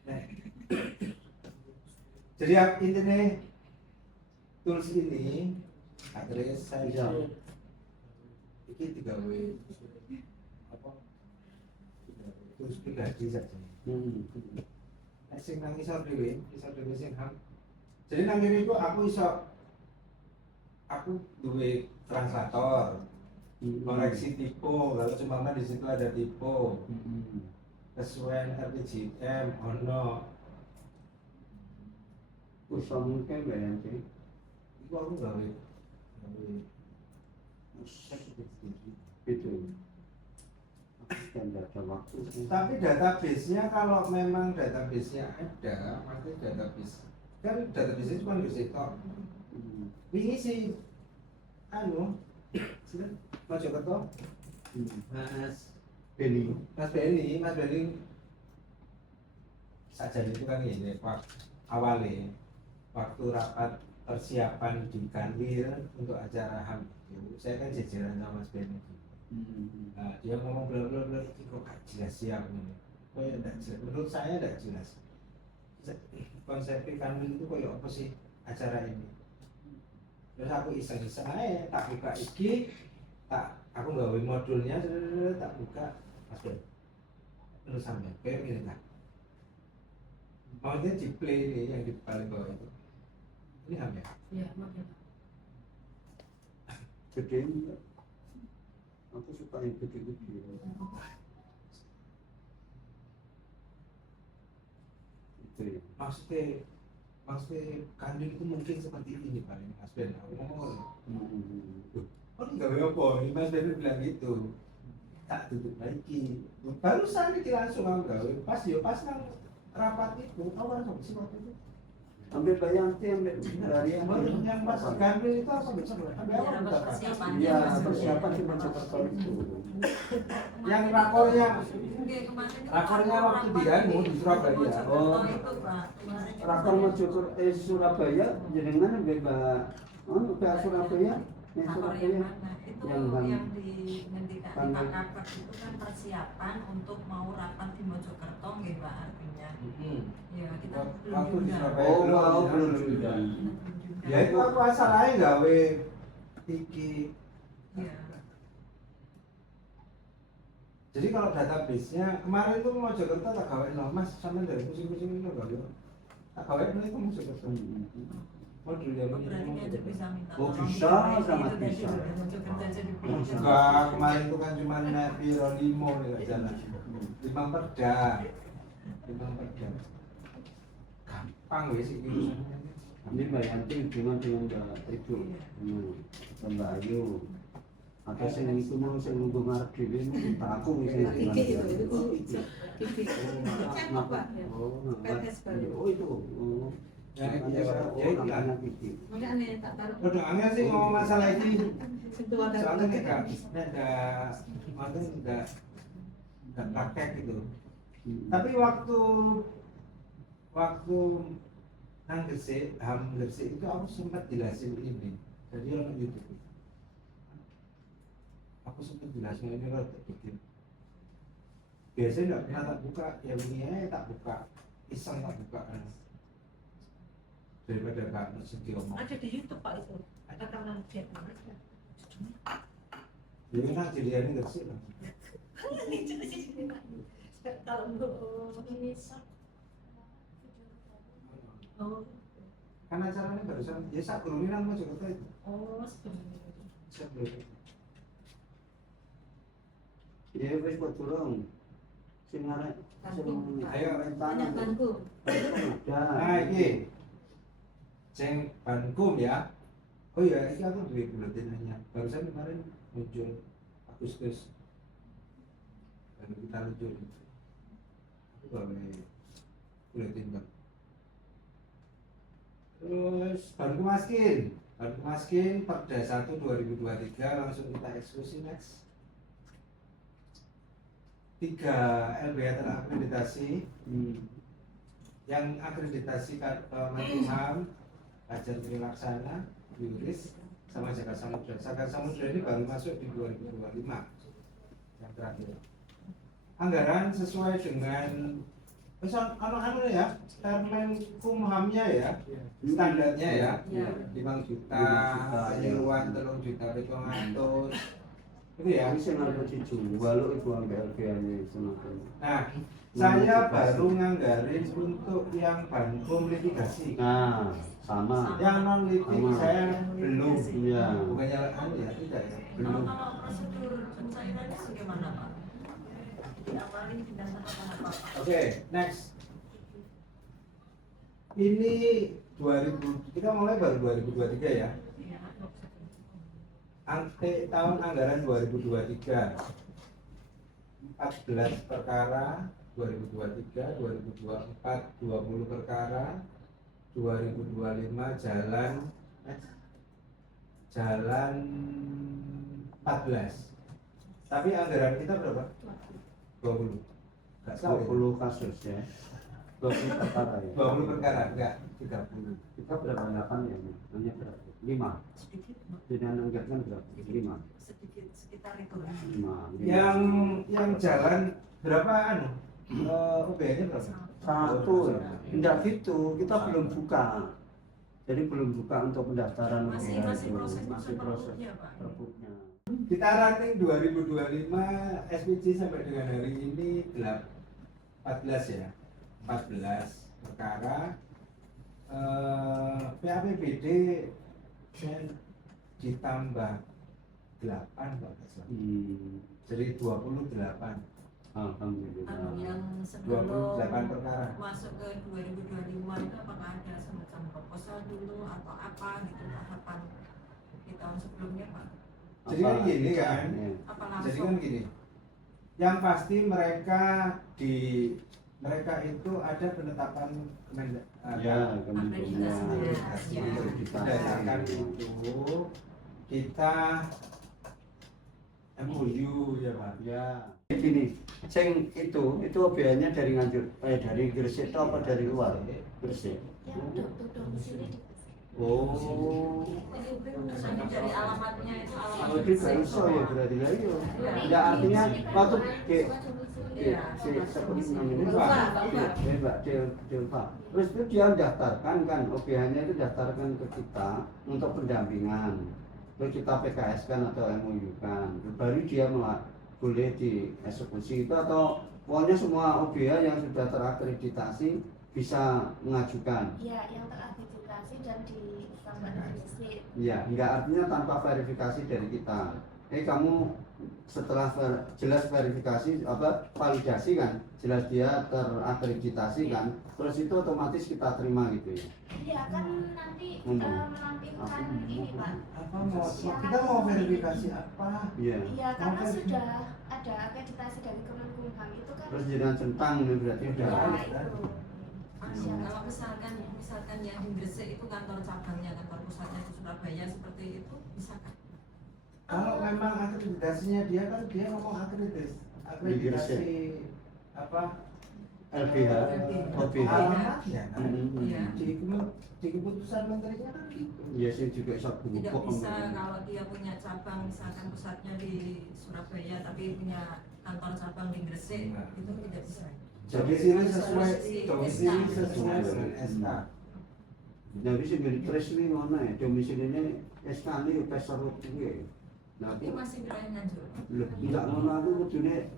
Nah, jadi intinya tools ini akhirnya saya Iya. ini 3W apa tools pribadi saja. Sing nang isor dhewe sing ham. Jadi nang kene iku aku duwe translator, koreksi tipe, kalau cuma di situ ada tipe, kesesuaian RPJM, ono. Usah mungkin nanti. Iku aku gawe Itu. Aku kan ada waktu. tapi database-nya kalau memang database-nya ada, maksudnya database kan database-nya cuma di situ. Ini sih anu Mojokerto Mas Beni. Mas Beni saja itu kan ini awalnya waktu rapat persiapan di Kanwil untuk acara HAM itu saya kan jajaran sama Mas Beni. Nah, dia ngomong bla bla bla ini kok gak jelas siap ini. Kok ya enggak jelas. Menurut saya enggak jelas. Konsep Kanwil itu kayak apa sih acara ini? Terus aku iseng-iseng aja tak buka iki, aku gawe modulnya, tak buka, Mas Ben. Terus sampai kayak gini kan. Maksudnya di play ini yang di paling bawah itu. Ini HAM ya? Iya, makanya. Gede enggak? Aku suka yang gede-gede. Itu ya. Maksudnya kandil itu mungkin seperti ini paling Mas Ben. Aku ngomong, oh ini gawe apa? Ini Mas Ben bilang gitu. Tak tutup lagi. Barusan ini langsung aku gawe. Pas nang rapat itu, tahu langsung sih waktu itu. Ambil Bayanti, ambil dari Yang Mas kandil itu apa bisa? Ambil apa? Rapat Pak? persiapan. Iya, persiapan di Mojokerto itu. Yang rakornya Oke, kemarin itu Rakornya aku waktu rapat di Anu, di Surabaya. Mojokerto Oh. itu, Pak. Kemarin itu Rakor Mojokerto Surabaya jenengan bebas ke Surabaya yang rakor Surabaya yang mana? Itu yang kan- yang di ngendikan kan- di Pak Kakak itu kan persiapan untuk mau rapat di Mojokerto nggih, Pak, artinya. Ya, kita belum Waktu di diundang. Surabaya. belum juga. Ya itu aku asal aja gawe iki. Iya. Jadi kalau database-nya kemarin tuh Mojokerto tak gawe Mas sampe dari musim-musim itu gawe. Tak gawe itu Mojokerto. Modul yang Oh, berarti ini. dia bisa minta Oh, tolong bisa, di sangat itu tadi bisa. udah Mojokerto aja di Enggak, kemarin itu kan cuma naik piro 5 nih gak jalan. 5 perda. Gampang wis iki urusannya. Ini Bayanti hubungan dengan Mbak Ibu, Mbak Ayu. Atau sing itu mau sing nunggu ngarep dhewe tak aku wis Kiki itu. Kiki. Kenapa, Pak? Oh, itu. Oh. Ya, Makanya ya, saya, ya, oh, ya. namanya Kiki. Makanya tak taruh. Udah angel sih ngomong masalah ini. Sentuh ada. Soalnya enggak praktek gitu. Tapi waktu nang Gresik, HAM Gresik itu aku sempat jelasin ini. Jadi orang YouTube. Aku sempat jelasin ini rada bikin. Biasanya nggak pernah tak buka, ya ini aja tak buka, iseng tak buka kan. Daripada gak mesti diomong. Ada di YouTube, Pak, itu. Ada kanal Vietnam aja. Jadi nak jadian Gresik lah. Kalau ini oh, Kan acaranya barusan, ya sak guru nang Mojokerto itu. oh sebenarnya. Sebelum Ya wis kok durung. Sing arek sing Ayo, Tanyakanku. Nah, iki sing Bankum ya. Oh iya, ini aku duwe buletinannya. Barusan kemarin muncul Agustus. Baru kita luncur. Aku gawe buletin Bang. Terus Bankum Maskin Perda 1 2023 langsung kita eksekusi next. 3 LBH terakreditasi. Yang akreditasi Menkumham, Kajian Laksana, Yuris, sama Jakarta Samudra. Jakarta Samudra ini baru masuk di 2025 yang terakhir. Anggaran sesuai dengan Misal anu ya, Kemenkumhamnya ya, standarnya ya, Iya. 5 juta, 5 juta, penyuluhan 3 juta 700, itu ya. Ini sing arep dijual itu ambek LBH-nya itu. Nah, saya baru nganggarin untuk yang bankum litigasi. Nah, sama. Yang non litig Sama. saya belum. Iya. Bukannya anu ya, tidak ya, Kalau belum. prosedur pencairannya bagaimana Pak? Diawali dengan apa? Oke, next. Ini 2000, kita mulai baru 2023 ya. Tahun anggaran 2023 14 perkara, 2023, 2024 20 perkara, 2025 jalan 14. Tapi anggaran kita berapa? 20. Enggak tahu. 20 kasus ya. 20 perkara ya. 20 perkara, enggak 30. Kita berapa delapan ya? Hanya berapa? 5. Sedikit, Dengan anggaran berapa? 5. sedikit sekitar itu. 5. Yang jalan berapa anu? UBN-nya berapa? Satu ya. Tidak gitu, kita belum buka. Jadi belum buka untuk pendaftaran Masih UBH masih itu. proses Masih proses perbuknya, Pak. perbuknya. Kita ranting 2025 SPJ sampai dengan hari ini 14 ya. 14 perkara. PAPBD ditambah 8 Pak. Jadi 28. Alhamdulillah. Yang sebelum 28 perkara. masuk ke 2025 itu apakah ada semacam proposal dulu atau apa gitu tahapan di tahun sebelumnya Pak? Jadi kan gini kan. Ya. Apa Jadi langsung? kan gini. Yang pasti mereka itu ada penetapan Ya, kemudian Akreditasi. Ya. berdasarkan itu kita MOU ya Pak. Ya. Gini, sing itu OBH-nya dari Nganjuk, dari Gresik atau apa dari luar? Gresik. Yang domisili di Oh. Misalnya dari alamatnya itu alamat Oh, itu gak iso ya berarti ya iya. Ya artinya waktu seperti namanya Mbak Delva. Terus itu dia daftarkan kan, OBH-nya itu daftarkan ke kita untuk pendampingan. Terus kita PKS kan atau MOU kan. Baru dia boleh dieksekusi itu atau pokoknya semua OBH yang sudah terakreditasi bisa mengajukan. ya yang terakreditasi dan ditambah registrasi. Ya, enggak artinya tanpa verifikasi dari kita. Kamu setelah jelas verifikasi validasi kan, jelas dia terakreditasi kan, terus itu otomatis kita terima gitu ya. Iya kan nanti menampilkan ini Pak. Apa kita mau verifikasi apa? Iya. Iya karena sudah ada akreditasi dari Kemenkumham itu kan. Terus jangan centang nih berarti udah. Ya ada. itu. Kalau misalkan yang di Gresik itu kantor cabangnya, kantor pusatnya di Surabaya seperti itu bisa kan? Kalau memang akreditasinya dia kan dia ngomong akreditasi apa LBH, OBH. alamatnya kan Iya. di keputusan menterinya kan gitu. Iya sih juga satu Tidak buku. bisa kalau dia punya cabang misalkan pusatnya di Surabaya tapi punya kantor cabang di Gresik Enggak. itu tidak bisa. Domisili sesuai dengan SK. Jadi sih dari Tris ini mana ya? Domisilinya SK ini peserut ini. Nah, Tapi masih wilayah Nganjuk. enggak ngono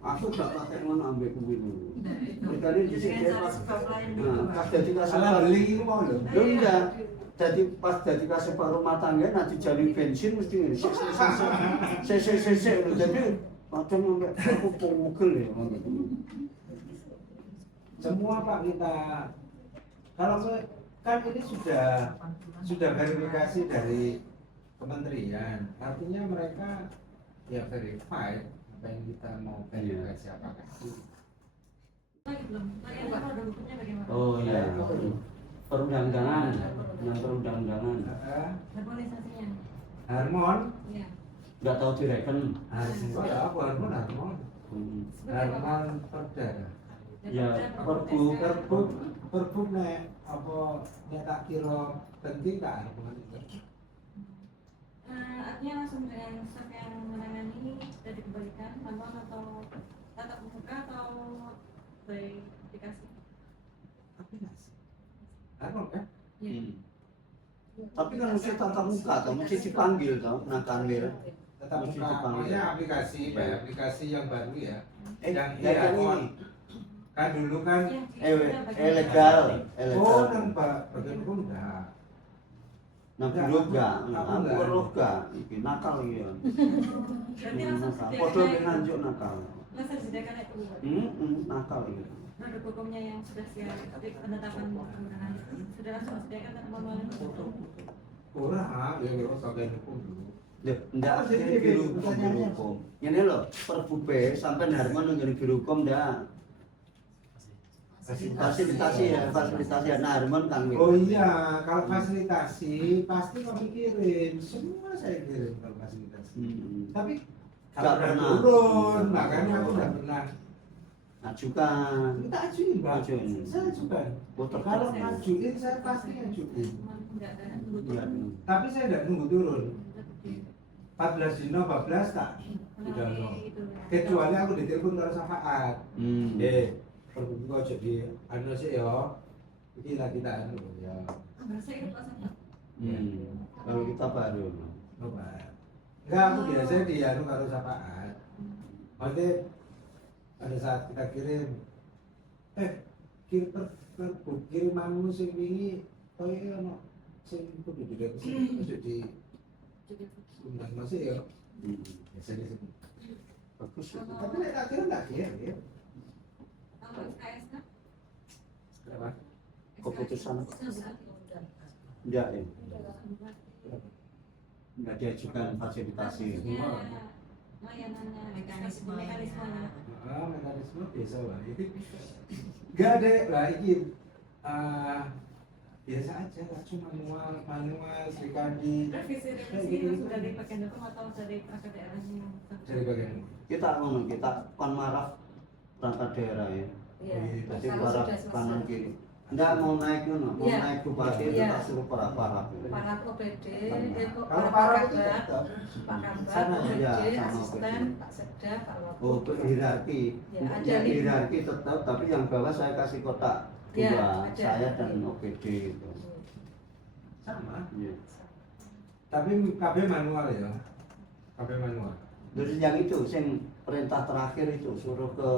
aku gak pakai ngono ambek kuwi dulu. Nah, itu. Berkali di Dengan sini cara sebab lain dulu, Nah, Pak. pas jadi kasih Salah baru, beli itu mau loh. lu enggak. Jadi pas jadi kasih baru rumah tangga nanti jadi bensin mesti ini. Jadi macam sampai aku pukul ya. Semua Pak kita kalau kan ini sudah verifikasi dari kementerian, artinya mereka ya verified apa yang kita mau verifikasi apakah itu. Lagi belum. Lagi Pak, produknya bagaimana? Oh iya. Perundang-undangan, dengan perundang-undangan. Harmonisasinya. Harmon, Iya. Enggak tahu direken. Harmon apa Harmon? Harmon Perda. Ya, Perbu nek apa nek tak kira penting tak Harmon itu. Artinya langsung dengan staff yang menangani sudah dikembalikan manual atau tatap muka atau verifikasi? aplikasi. Apa kan? Hmm. Tapi kan mesti tatap muka, toh, mesti dipanggil toh, nah kanwil. Tetap Mesti muka, dipanggil. makanya aplikasi, Ya. Pak, aplikasi yang baru ya. Yang yang on. ini. Kan dulu kan, Legal, oh nang bagian hukum enggak. Nah, Enggak, biro gak, aku aku enggak. weruh gak, iki nakal iki ya. Berarti langsung Podo sediakan dengan njuk nakal. langsung disediakan itu. Nakal iki. Produk hukumnya yang sudah siap, tapi penetapan penggunaan sudah langsung disediakan atau manual itu? Kurang, ya kalau bagian hukum dulu. Ndak Jadi jadi biro pertanyaannya. hukum. Ini loh, Perbu B sampai Harman nggone biro hukum ndak. Fasilitasi ya. Nah, Harman kan Oh iya, kalau fasilitasi pasti kami kirim, semua saya kirim kalau fasilitasi. Tapi Nggak kalau pernah. turun, makanya aku nggak pernah. Ajukan. Kita ajuin, Mbak. Ajuin. Saya ajukan. Foto Kalau kertas. ngajuin, saya pasti ngajuin. Enggak ada Iya. Tapi saya nggak nunggu turun. 14 dino, 14 tak. Udah no. Kecuali aku ditelepon karo Safaat. Perbuku kok jadi anu sih ya. Iki lagi tak anu ya. Bahasa itu Pak Sama. Kalau kita baru. Coba. Enggak, aku biasanya di anu karo Safaat. Maksudnya pada saat kita kirim kirimanmu sing wingi koyo ono sing kudu direvisi kudu di undang masih ya. Biasanya sebut. Bagus. Tapi nek tak kirim tak kirim. Kalau SKS kan? Berapa? Keputusan. Enggak ya. Enggak diajukan fasilitasi. Layanannya, Mekanismenya. Mekanisme biasa lah. Enggak ada lah iki biasa aja lah, cuma manual Srikandi Revisi dari bagian hukum atau dari perangkat daerahnya? dari bagian Kita kon marah perangkat daerah ya. Jadi para kanan kiri. Enggak mau naik mau Iya. naik bupati itu Iya. tak suruh para Para OPD, kalau parah itu Kabar, tetap Pak Kabar, Sama, OPD, iya, sama asisten, OPD. Pak Sekda, Pak Wabub. Oh, itu hierarki. Ya, ada Ya, lima. hierarki tetap, tapi yang bawah saya kasih kotak Ya, dua, ada. saya dan OPD itu. sama, Ya. tapi KB manual ya, KB manual. Terus yang itu, sing perintah terakhir itu suruh ke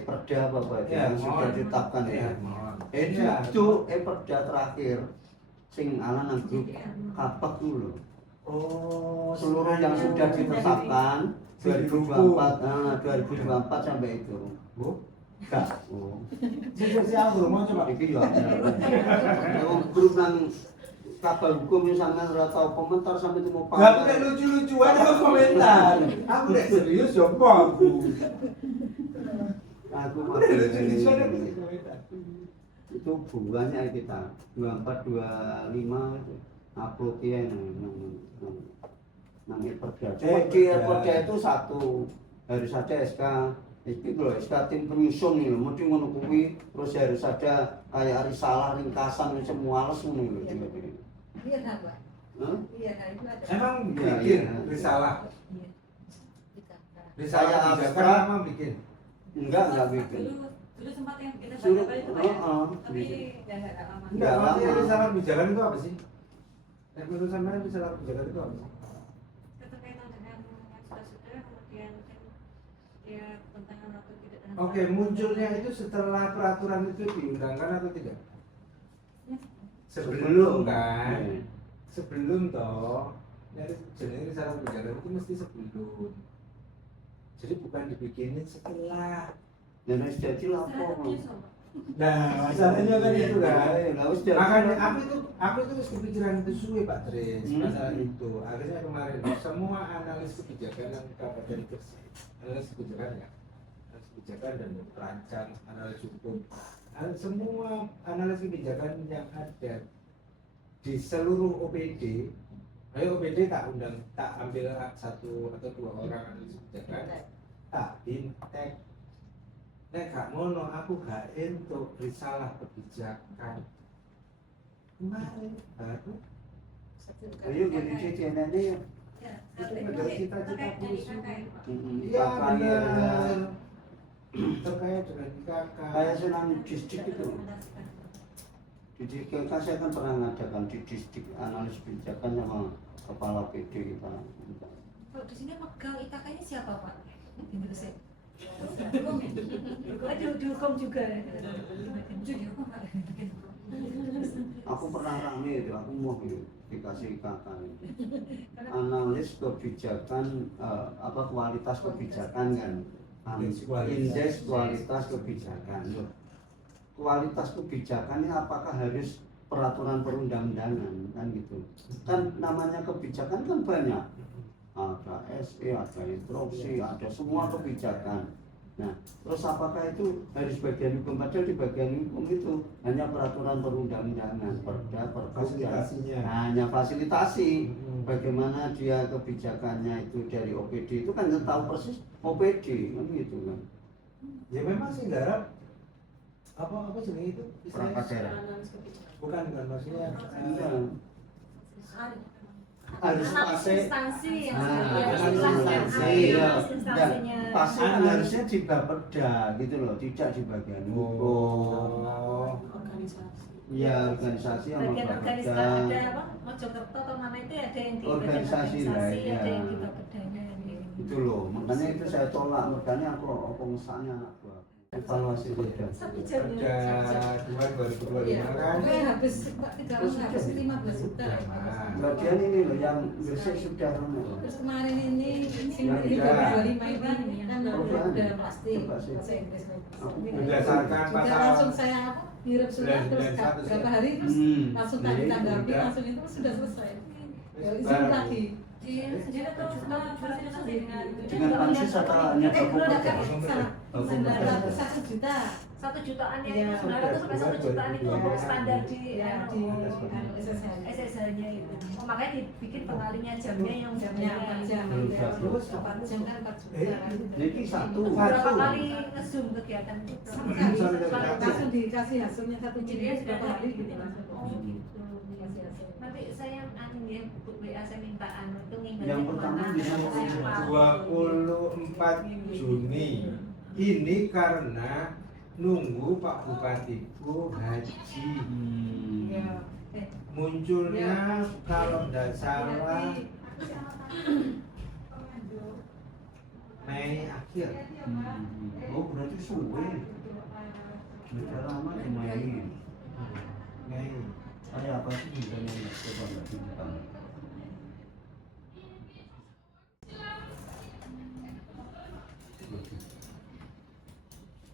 perda apa itu Ya, yang sudah mohon. ditetapkan Ya, ya. mohon. Itu perda terakhir, sing ala nang grup kapak dulu. Oh, Seluruh yang sudah ditetapkan 2024 sampai itu. Bu, Enggak. Oh. si aku mau coba. Iki yo. Yang grup nang kapal hukum yang sangat ora tau komentar sampai itu mau Gak punya lucu-lucuan aku komentar. Aku udah serius jopo aku. Aku Aku udah lucu-lucuan aku komentar. itu bulannya kita 24 25 itu upload ya nang perda. Cuma di perda itu satu harus ada SK. Iki lho SK tim penyusun nih, mesti ngono kuwi terus harus ada kayak risalah ringkasan semua les ngono lho. Iya, nah, Pak. Hah? Iya, nah, itu ada. Emang Iya, bikin iya. risalah. Iya. Dikata. Risalah Saya kebijakan abstrak. emang bikin. Enggak bikin. Dulu sempat yang kita Suruh, baca itu Pak ya? Tapi bikin. ya nggak lama. Enggak Maksudnya lama. risalah kebijakan itu apa sih? Yang menurut sampean risalah kebijakan itu apa sih? Keterkaitan dengan yang sudah-sudah, kemudian mungkin ya tentangan atau tidak dengan Oke, munculnya itu setelah peraturan itu diundangkan atau tidak? Sebelum kan? Iya. Sebelum toh, jadi jenis risalah kebijakan itu mesti sebelum. Jadi bukan dibikinin setelah. Dan wis jadi lapo. Nah, masalahnya kan itu kan. Lah wis jadi. Makanya aku itu terus kepikiran itu suwe Pak Tris masalah Hmm. itu. Akhirnya kemarin semua analis kebijakan yang Kabupaten Gresik, analis kebijakan ya, analis kebijakan dan perancang, analis hukum, semua analis kebijakan yang ada di seluruh OPD. Ayo OPD tak undang, tak ambil satu atau dua orang analis kebijakan, tak intek. Nek gak ngono aku gak entuk risalah kebijakan. Kemarin baru Ayo jadi cecenan deh. Ya, Itu adalah cita-cita terkait dari Burisma. KKN, Pak. iya Kakak ya. benar. terkait dengan IKK. Kayak senang distrik itu. Di DKK saya kan pernah mengadakan di distrik analis kebijakan sama kepala PD kita. Kalau di sini megang IKK-nya siapa Pak? Di Gresik. Dihukum juga ya. Dihukum Pak. Aku pernah rame itu, aku mau dikasih IKK itu. Analis kebijakan kualitas kebijakan kan. Indeks kualitas kebijakan. Kualitas kebijakan ini apakah harus peraturan perundang-undangan kan gitu. Kan namanya kebijakan kan banyak. Ada SE, ada instruksi, ada semua kebijakan. Nah, terus apakah itu harus bagian hukum? Padahal di bagian hukum itu hanya peraturan perundang-undangan, perda, pergub, Fasilitasinya. hanya fasilitasi. Bagaimana dia kebijakannya itu dari OPD itu kan nggak tahu persis OPD kan gitu kan. Ya memang sih garap apa jenis itu Perangkat daerah. bukan maksudnya Iya. Harus pasti instansi yang dan pasti kan harusnya di Bapeda gitu loh, tidak di bagian hukum. Ya organisasi sama bagian organisasi Bapeda. ada apa Mojokerto atau mana itu ada yang di bagian Organisasi lah, ya. ada yang di Bapedanya Itu loh, makanya itu saya tolak, makanya aku ngesaknya anak gua. Evaluasi beda. satu jam Perda 2/2025 Iya, kan. pokoknya habis 3 tahun habis 15 juta. Bagian ini loh yang Gresik sudah loh. Terus kemarin ini Ya, ini udah. 25 ini kan udah pasti bahasa Inggris. Berdasarkan Juga pasal langsung saya apa ngirim surat terus 991 berapa hari terus langsung Jadi itu tanggapi udah. langsung itu sudah selesai. Ya izin lagi. Iya, sejarah tuh Dengan pansus atau hanya gabung Enggak aja? kan Gabung 900 juta. 1 jutaan Iya. itu 900 sampai 1 jutaan itu untuk standar di Ya di SSH. SSH-nya itu. Oh, makanya dibikin pengalinya jamnya yang Jamnya jamnya jam Terus jam kan 4 juta. Jadi satu. berapa kali nge-zoom kegiatan itu? Sama kali langsung dikasih hasilnya satu Jadi jadi sudah berapa hari gitu langsung. Oh gitu. Dikasih hasil. Nanti saya ya WA saya minta itu ngimbannya Yang pertama kemana? bisa Saya lupa. 24 Juni ini karena nunggu Pak Bupatiku haji. Ya. Munculnya kalau tidak salah Mei akhir. Oh berarti suwe. Sudah lama lumayan. Mei. Kayak apa sih misalnya coba nggak bintang.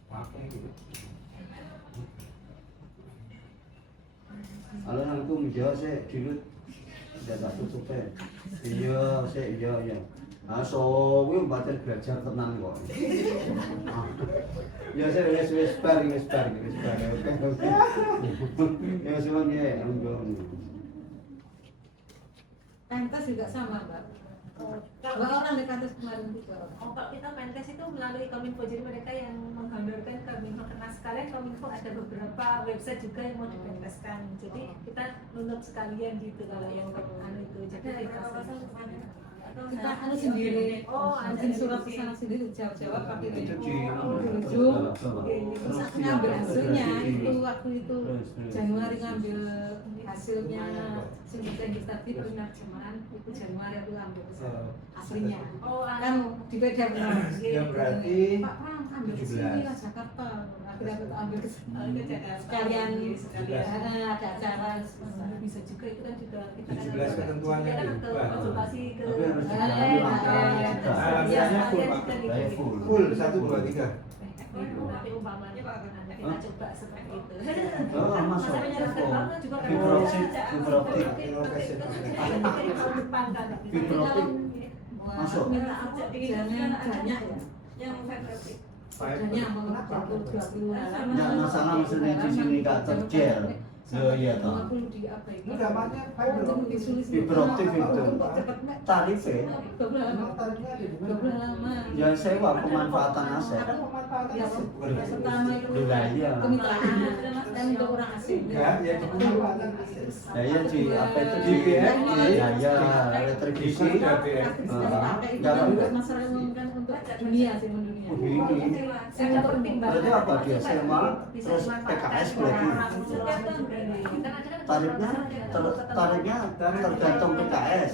Pakai gitu. Kalau aku menjawab saya dulu tidak tak tutup ya. Iya ya. Ah so gue baca belajar tenang kok. Ya saya wes bar. Oke. Ya semuanya ya. Pentas juga sama, Mbak. Kalau 2 orang di kantor kemarin 3 orang. Oh, kalau kita Mentes itu melalui Kominfo, jadi mereka yang menggambarkan Kominfo kena sekalian. Kominfo ada beberapa website juga yang mau dipenteskan, jadi kita nuntut sekalian gitu kalau yang itu. Jadi Kita anu sendiri. Oh, bikin surat ke sana sendiri jawab pakai Itu di ujung. Terus aku ngambil hasilnya itu waktu itu Januari ngambil hasilnya sindikat tadi penerjemahan itu Januari aku ambil aslinya Oh, kan di beda benar. Ya berarti Pak Pram ambil ke sini lah Jakarta akhirnya aku ambil ke sini sekalian ada acara bisa juga itu kan juga kita 17 ketentuannya kan ke diubah. konsultasi ke Tapi harus didalami langkahnya kita. Alamiahnya full, Pak. Saya full. Full 1, 2, 3. tapi umpamanya kita coba seperti itu. Oh, masuk. Masa menyarankan banget juga kan. Fiber optik. Tahun depan kan. Fiber optik. Masuk. minta aku jangan banyak ya Yang fiber optik. banyak mau 20 Nggak masalah maksudnya di sini nggak terjel. Oh iya toh. perlu diabaikan. Ini gambarnya fiber optik. Fiber optik itu. Tarifnya Tarifnya ada di mana? Gak lama. ya sewa pemanfaatan aset. Kan pemanfaatan Ya, aset, bukan yang pertama itu Iya. kemitraan dan untuk orang asing. Enggak, ya di pemanfaatan aset. Ya ya di apa itu Di BMG. ya ya elektrifisi. Di BMG. Dipakai itu Nggak kan apa-apa. buat masyarakat umum kan untuk dunia sih mendunia. Ini ada pertimbangan. berarti apa dia SMA Bisa terus dimanfaatkan PKS oleh berarti orang. Setiap tahun berani. Kan ada kan tarifnya tarifnya tergantung PKS.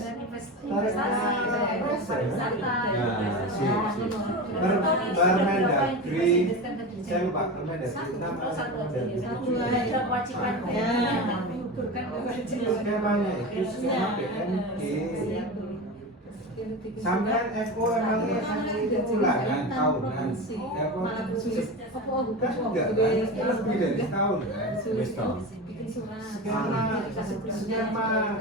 Permendagri, saya lupa Permendagri 6 atau Permendagri 7. kewajiban Ya. menggugurkan Skemanya itu skema BMG. Sampean FO emangnya itu ulangan tahunan. Ya kok malah bersulit apa hukum kan enggak kan? Lebih dari setahun kan? Wis toh. bikin surat Skema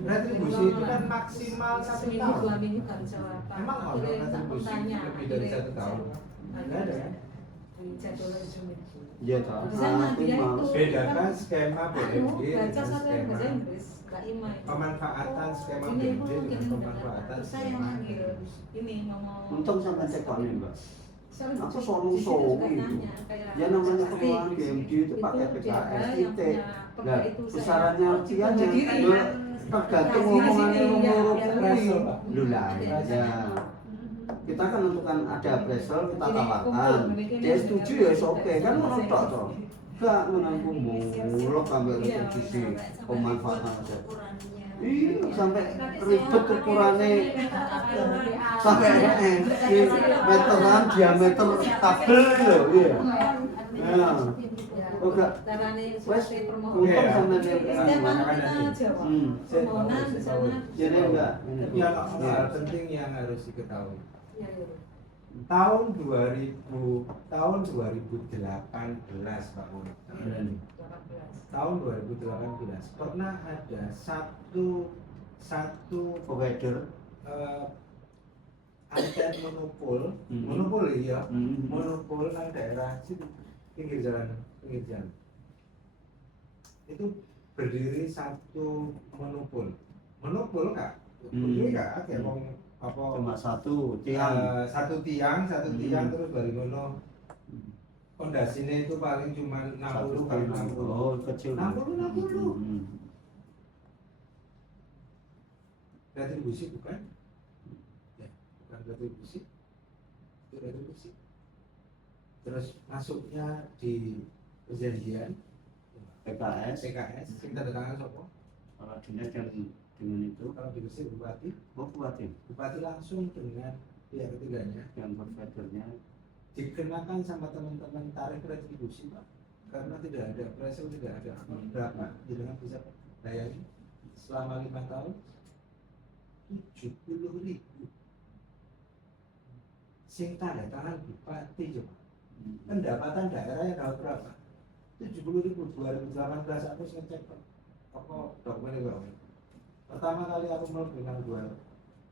retribusi itu kan maksimal 1 seminggu tahun. 2 minggu kan jawab Emang ada retribusi lebih dari 1 tahun? Enggak ada kan? jadwal resmi Iya toh. Sama dia itu. Bedakan skema BMG baca dengan satu yang bahasa skema Inggris gak ima pemanfaatan skema ini BMG bu dengan gini pemanfaatan terus saya skema manggil ini ngomong Untung sampai cekonin, Mbak. Soalnya Aku di selalu situ show juga itu. nanya, kayak, Ya namanya "Tapi pengelolaan BMG itu pakai dia PKS yang titik. punya perda Nah, itu saya- besarannya Oh, Cian jadi ya, diri. tergantung Nah, omongannya sini, nomor ya, kuwi. ya. Lho lah, ya. Kita kan tentukan ada appraisal, kita tawarkan. Dia setuju ya oke, kan ngono tok toh. Enggak menangku muluk sampai retribusi pemanfaatan aja. Iya, sampai ribet ukurannya sampai meteran diameter kabel loh, iya. Nah, enggak. carane Wes, surat permohonan untung sama dia. setiap malam kita jawab permohonan di sana Jadi enggak. Tapi ada hal penting yang harus diketahui. ya, ya. Tahun 2018 Pak Mun. 18. Tahun 2018 pernah ada satu Provider. anten monopol, Hmm. monopol ya, Hmm. monopol nang daerah situ pinggir jalan. Itu berdiri satu monopol kak, ini kak kayak mau apa? Cuma satu tiang. Satu tiang Hmm. terus balik ngono. Pondasinya itu paling cuma 60 kali 60. Oh, kecil. 60. Hmm. Retribusi bukan? Ya, bukan retribusi. Itu retribusi. Terus masuknya di perjanjian PKS. sing tanda tangan sapa? Dinas yang dengan itu. Kalau di Gresik bupati Bupati langsung dengan pihak ketiganya yang providernya. dikenakan sama teman-teman tarif retribusi Pak, karena tidak ada appraisal, tidak ada berapa jenengan bisa bayangin selama 5 tahun 70.000 sing tanda tangan bupati coba. Pendapatan daerah yang dapat berapa? 70.000. 2018 aku ngecek apa dokumen itu. Pertama kali aku melakukan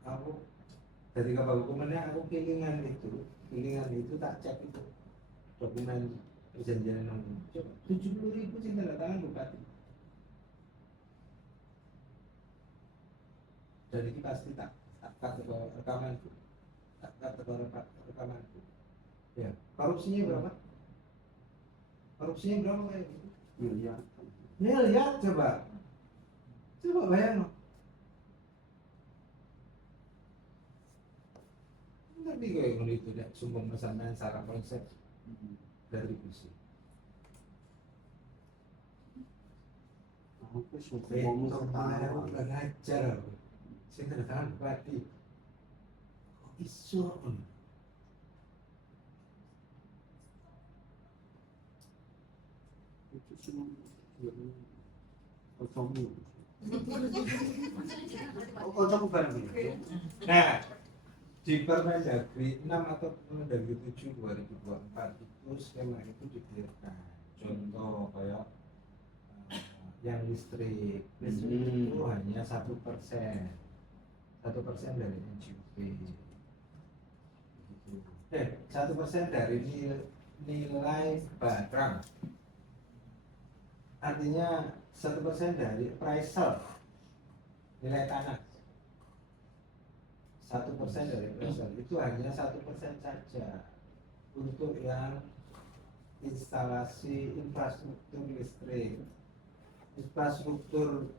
aku dari kapal hukumannya aku keinginan itu tak cek itu dokumen perjanjian yang coba 70.000 sing tanda tangan bupati. Dan ini pasti tak cut ke rekamanku, rekamanku. Ya, korupsinya berapa? Kayak gitu? Miliar coba bayang loh. Tapi kayak ngono itu tidak sumbang pesanan secara konsep retribusi. Aku suka Ngomong ngomong kepala aku kurang ajar aku. Saya tanda tangan bupati. Kok iso? itu semua kocokmu. Kocokmu bareng ini. Nah, di Permendagri 6 atau Permendagri 7 2024 itu skema itu diberikan. Contoh kayak yang listrik itu hanya 1%, 1% dari NGP. 1% dari nilai barang. Artinya 1% dari appraisal nilai tanah. 1% dari appraisal itu hanya 1% saja untuk yang instalasi infrastruktur listrik, infrastruktur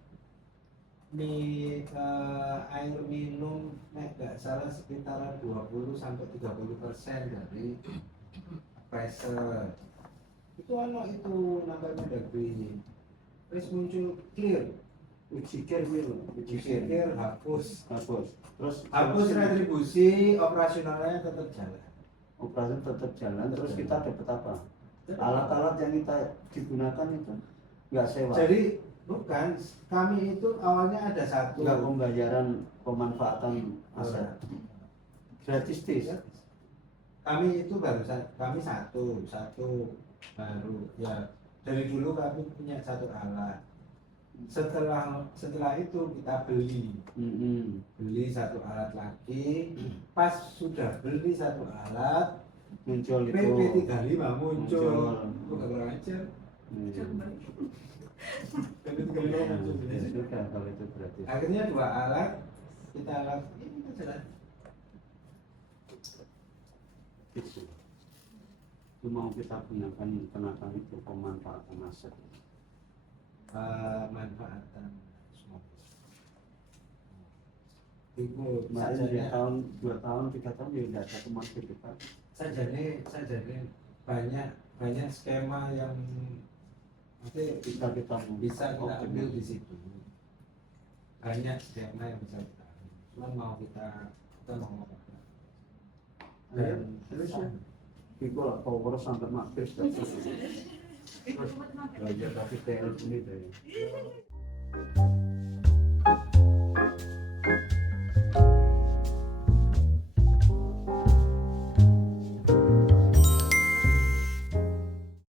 air minum nek nggak salah sekitar 20 sampai 30% dari pressure. Itu itu nambah Mendagri. Terus muncul clear, Ujikir gitu. clear hapus. Terus Hapus retribusi, operasionalnya tetap jalan. operasi tetap jalan. Terus kita dapat apa? Alat-alat yang kita digunakan itu nggak sewa. Jadi bukan, kami itu awalnya ada satu. Nggak pembayaran pemanfaatan aset. Gratis tis. Kami itu kami satu baru ya, dari dulu kami punya satu alat. Setelah itu kita beli satu alat lagi. Pas sudah beli satu alat, Muncul itu. PP 35 muncul. Muncul. Bukan kurang ajar. PP 35 muncul. Ya sudah kalau itu gratis. Akhirnya 2 alat kita jalan. Itu mau kita gunakan kenakan itu pemanfaatan aset. Manfaatan semua. Itu Kemarin 2 tahun 3 tahun ya tidak ada teman kita. sajane banyak skema yang nanti Bisa kita bisa kita ambil di situ. Banyak skema yang bisa kita ambil. Cuma mau kita mau apa? Dan terus ya itu lah power sampai mampir terus belajar tapi teori ini deh.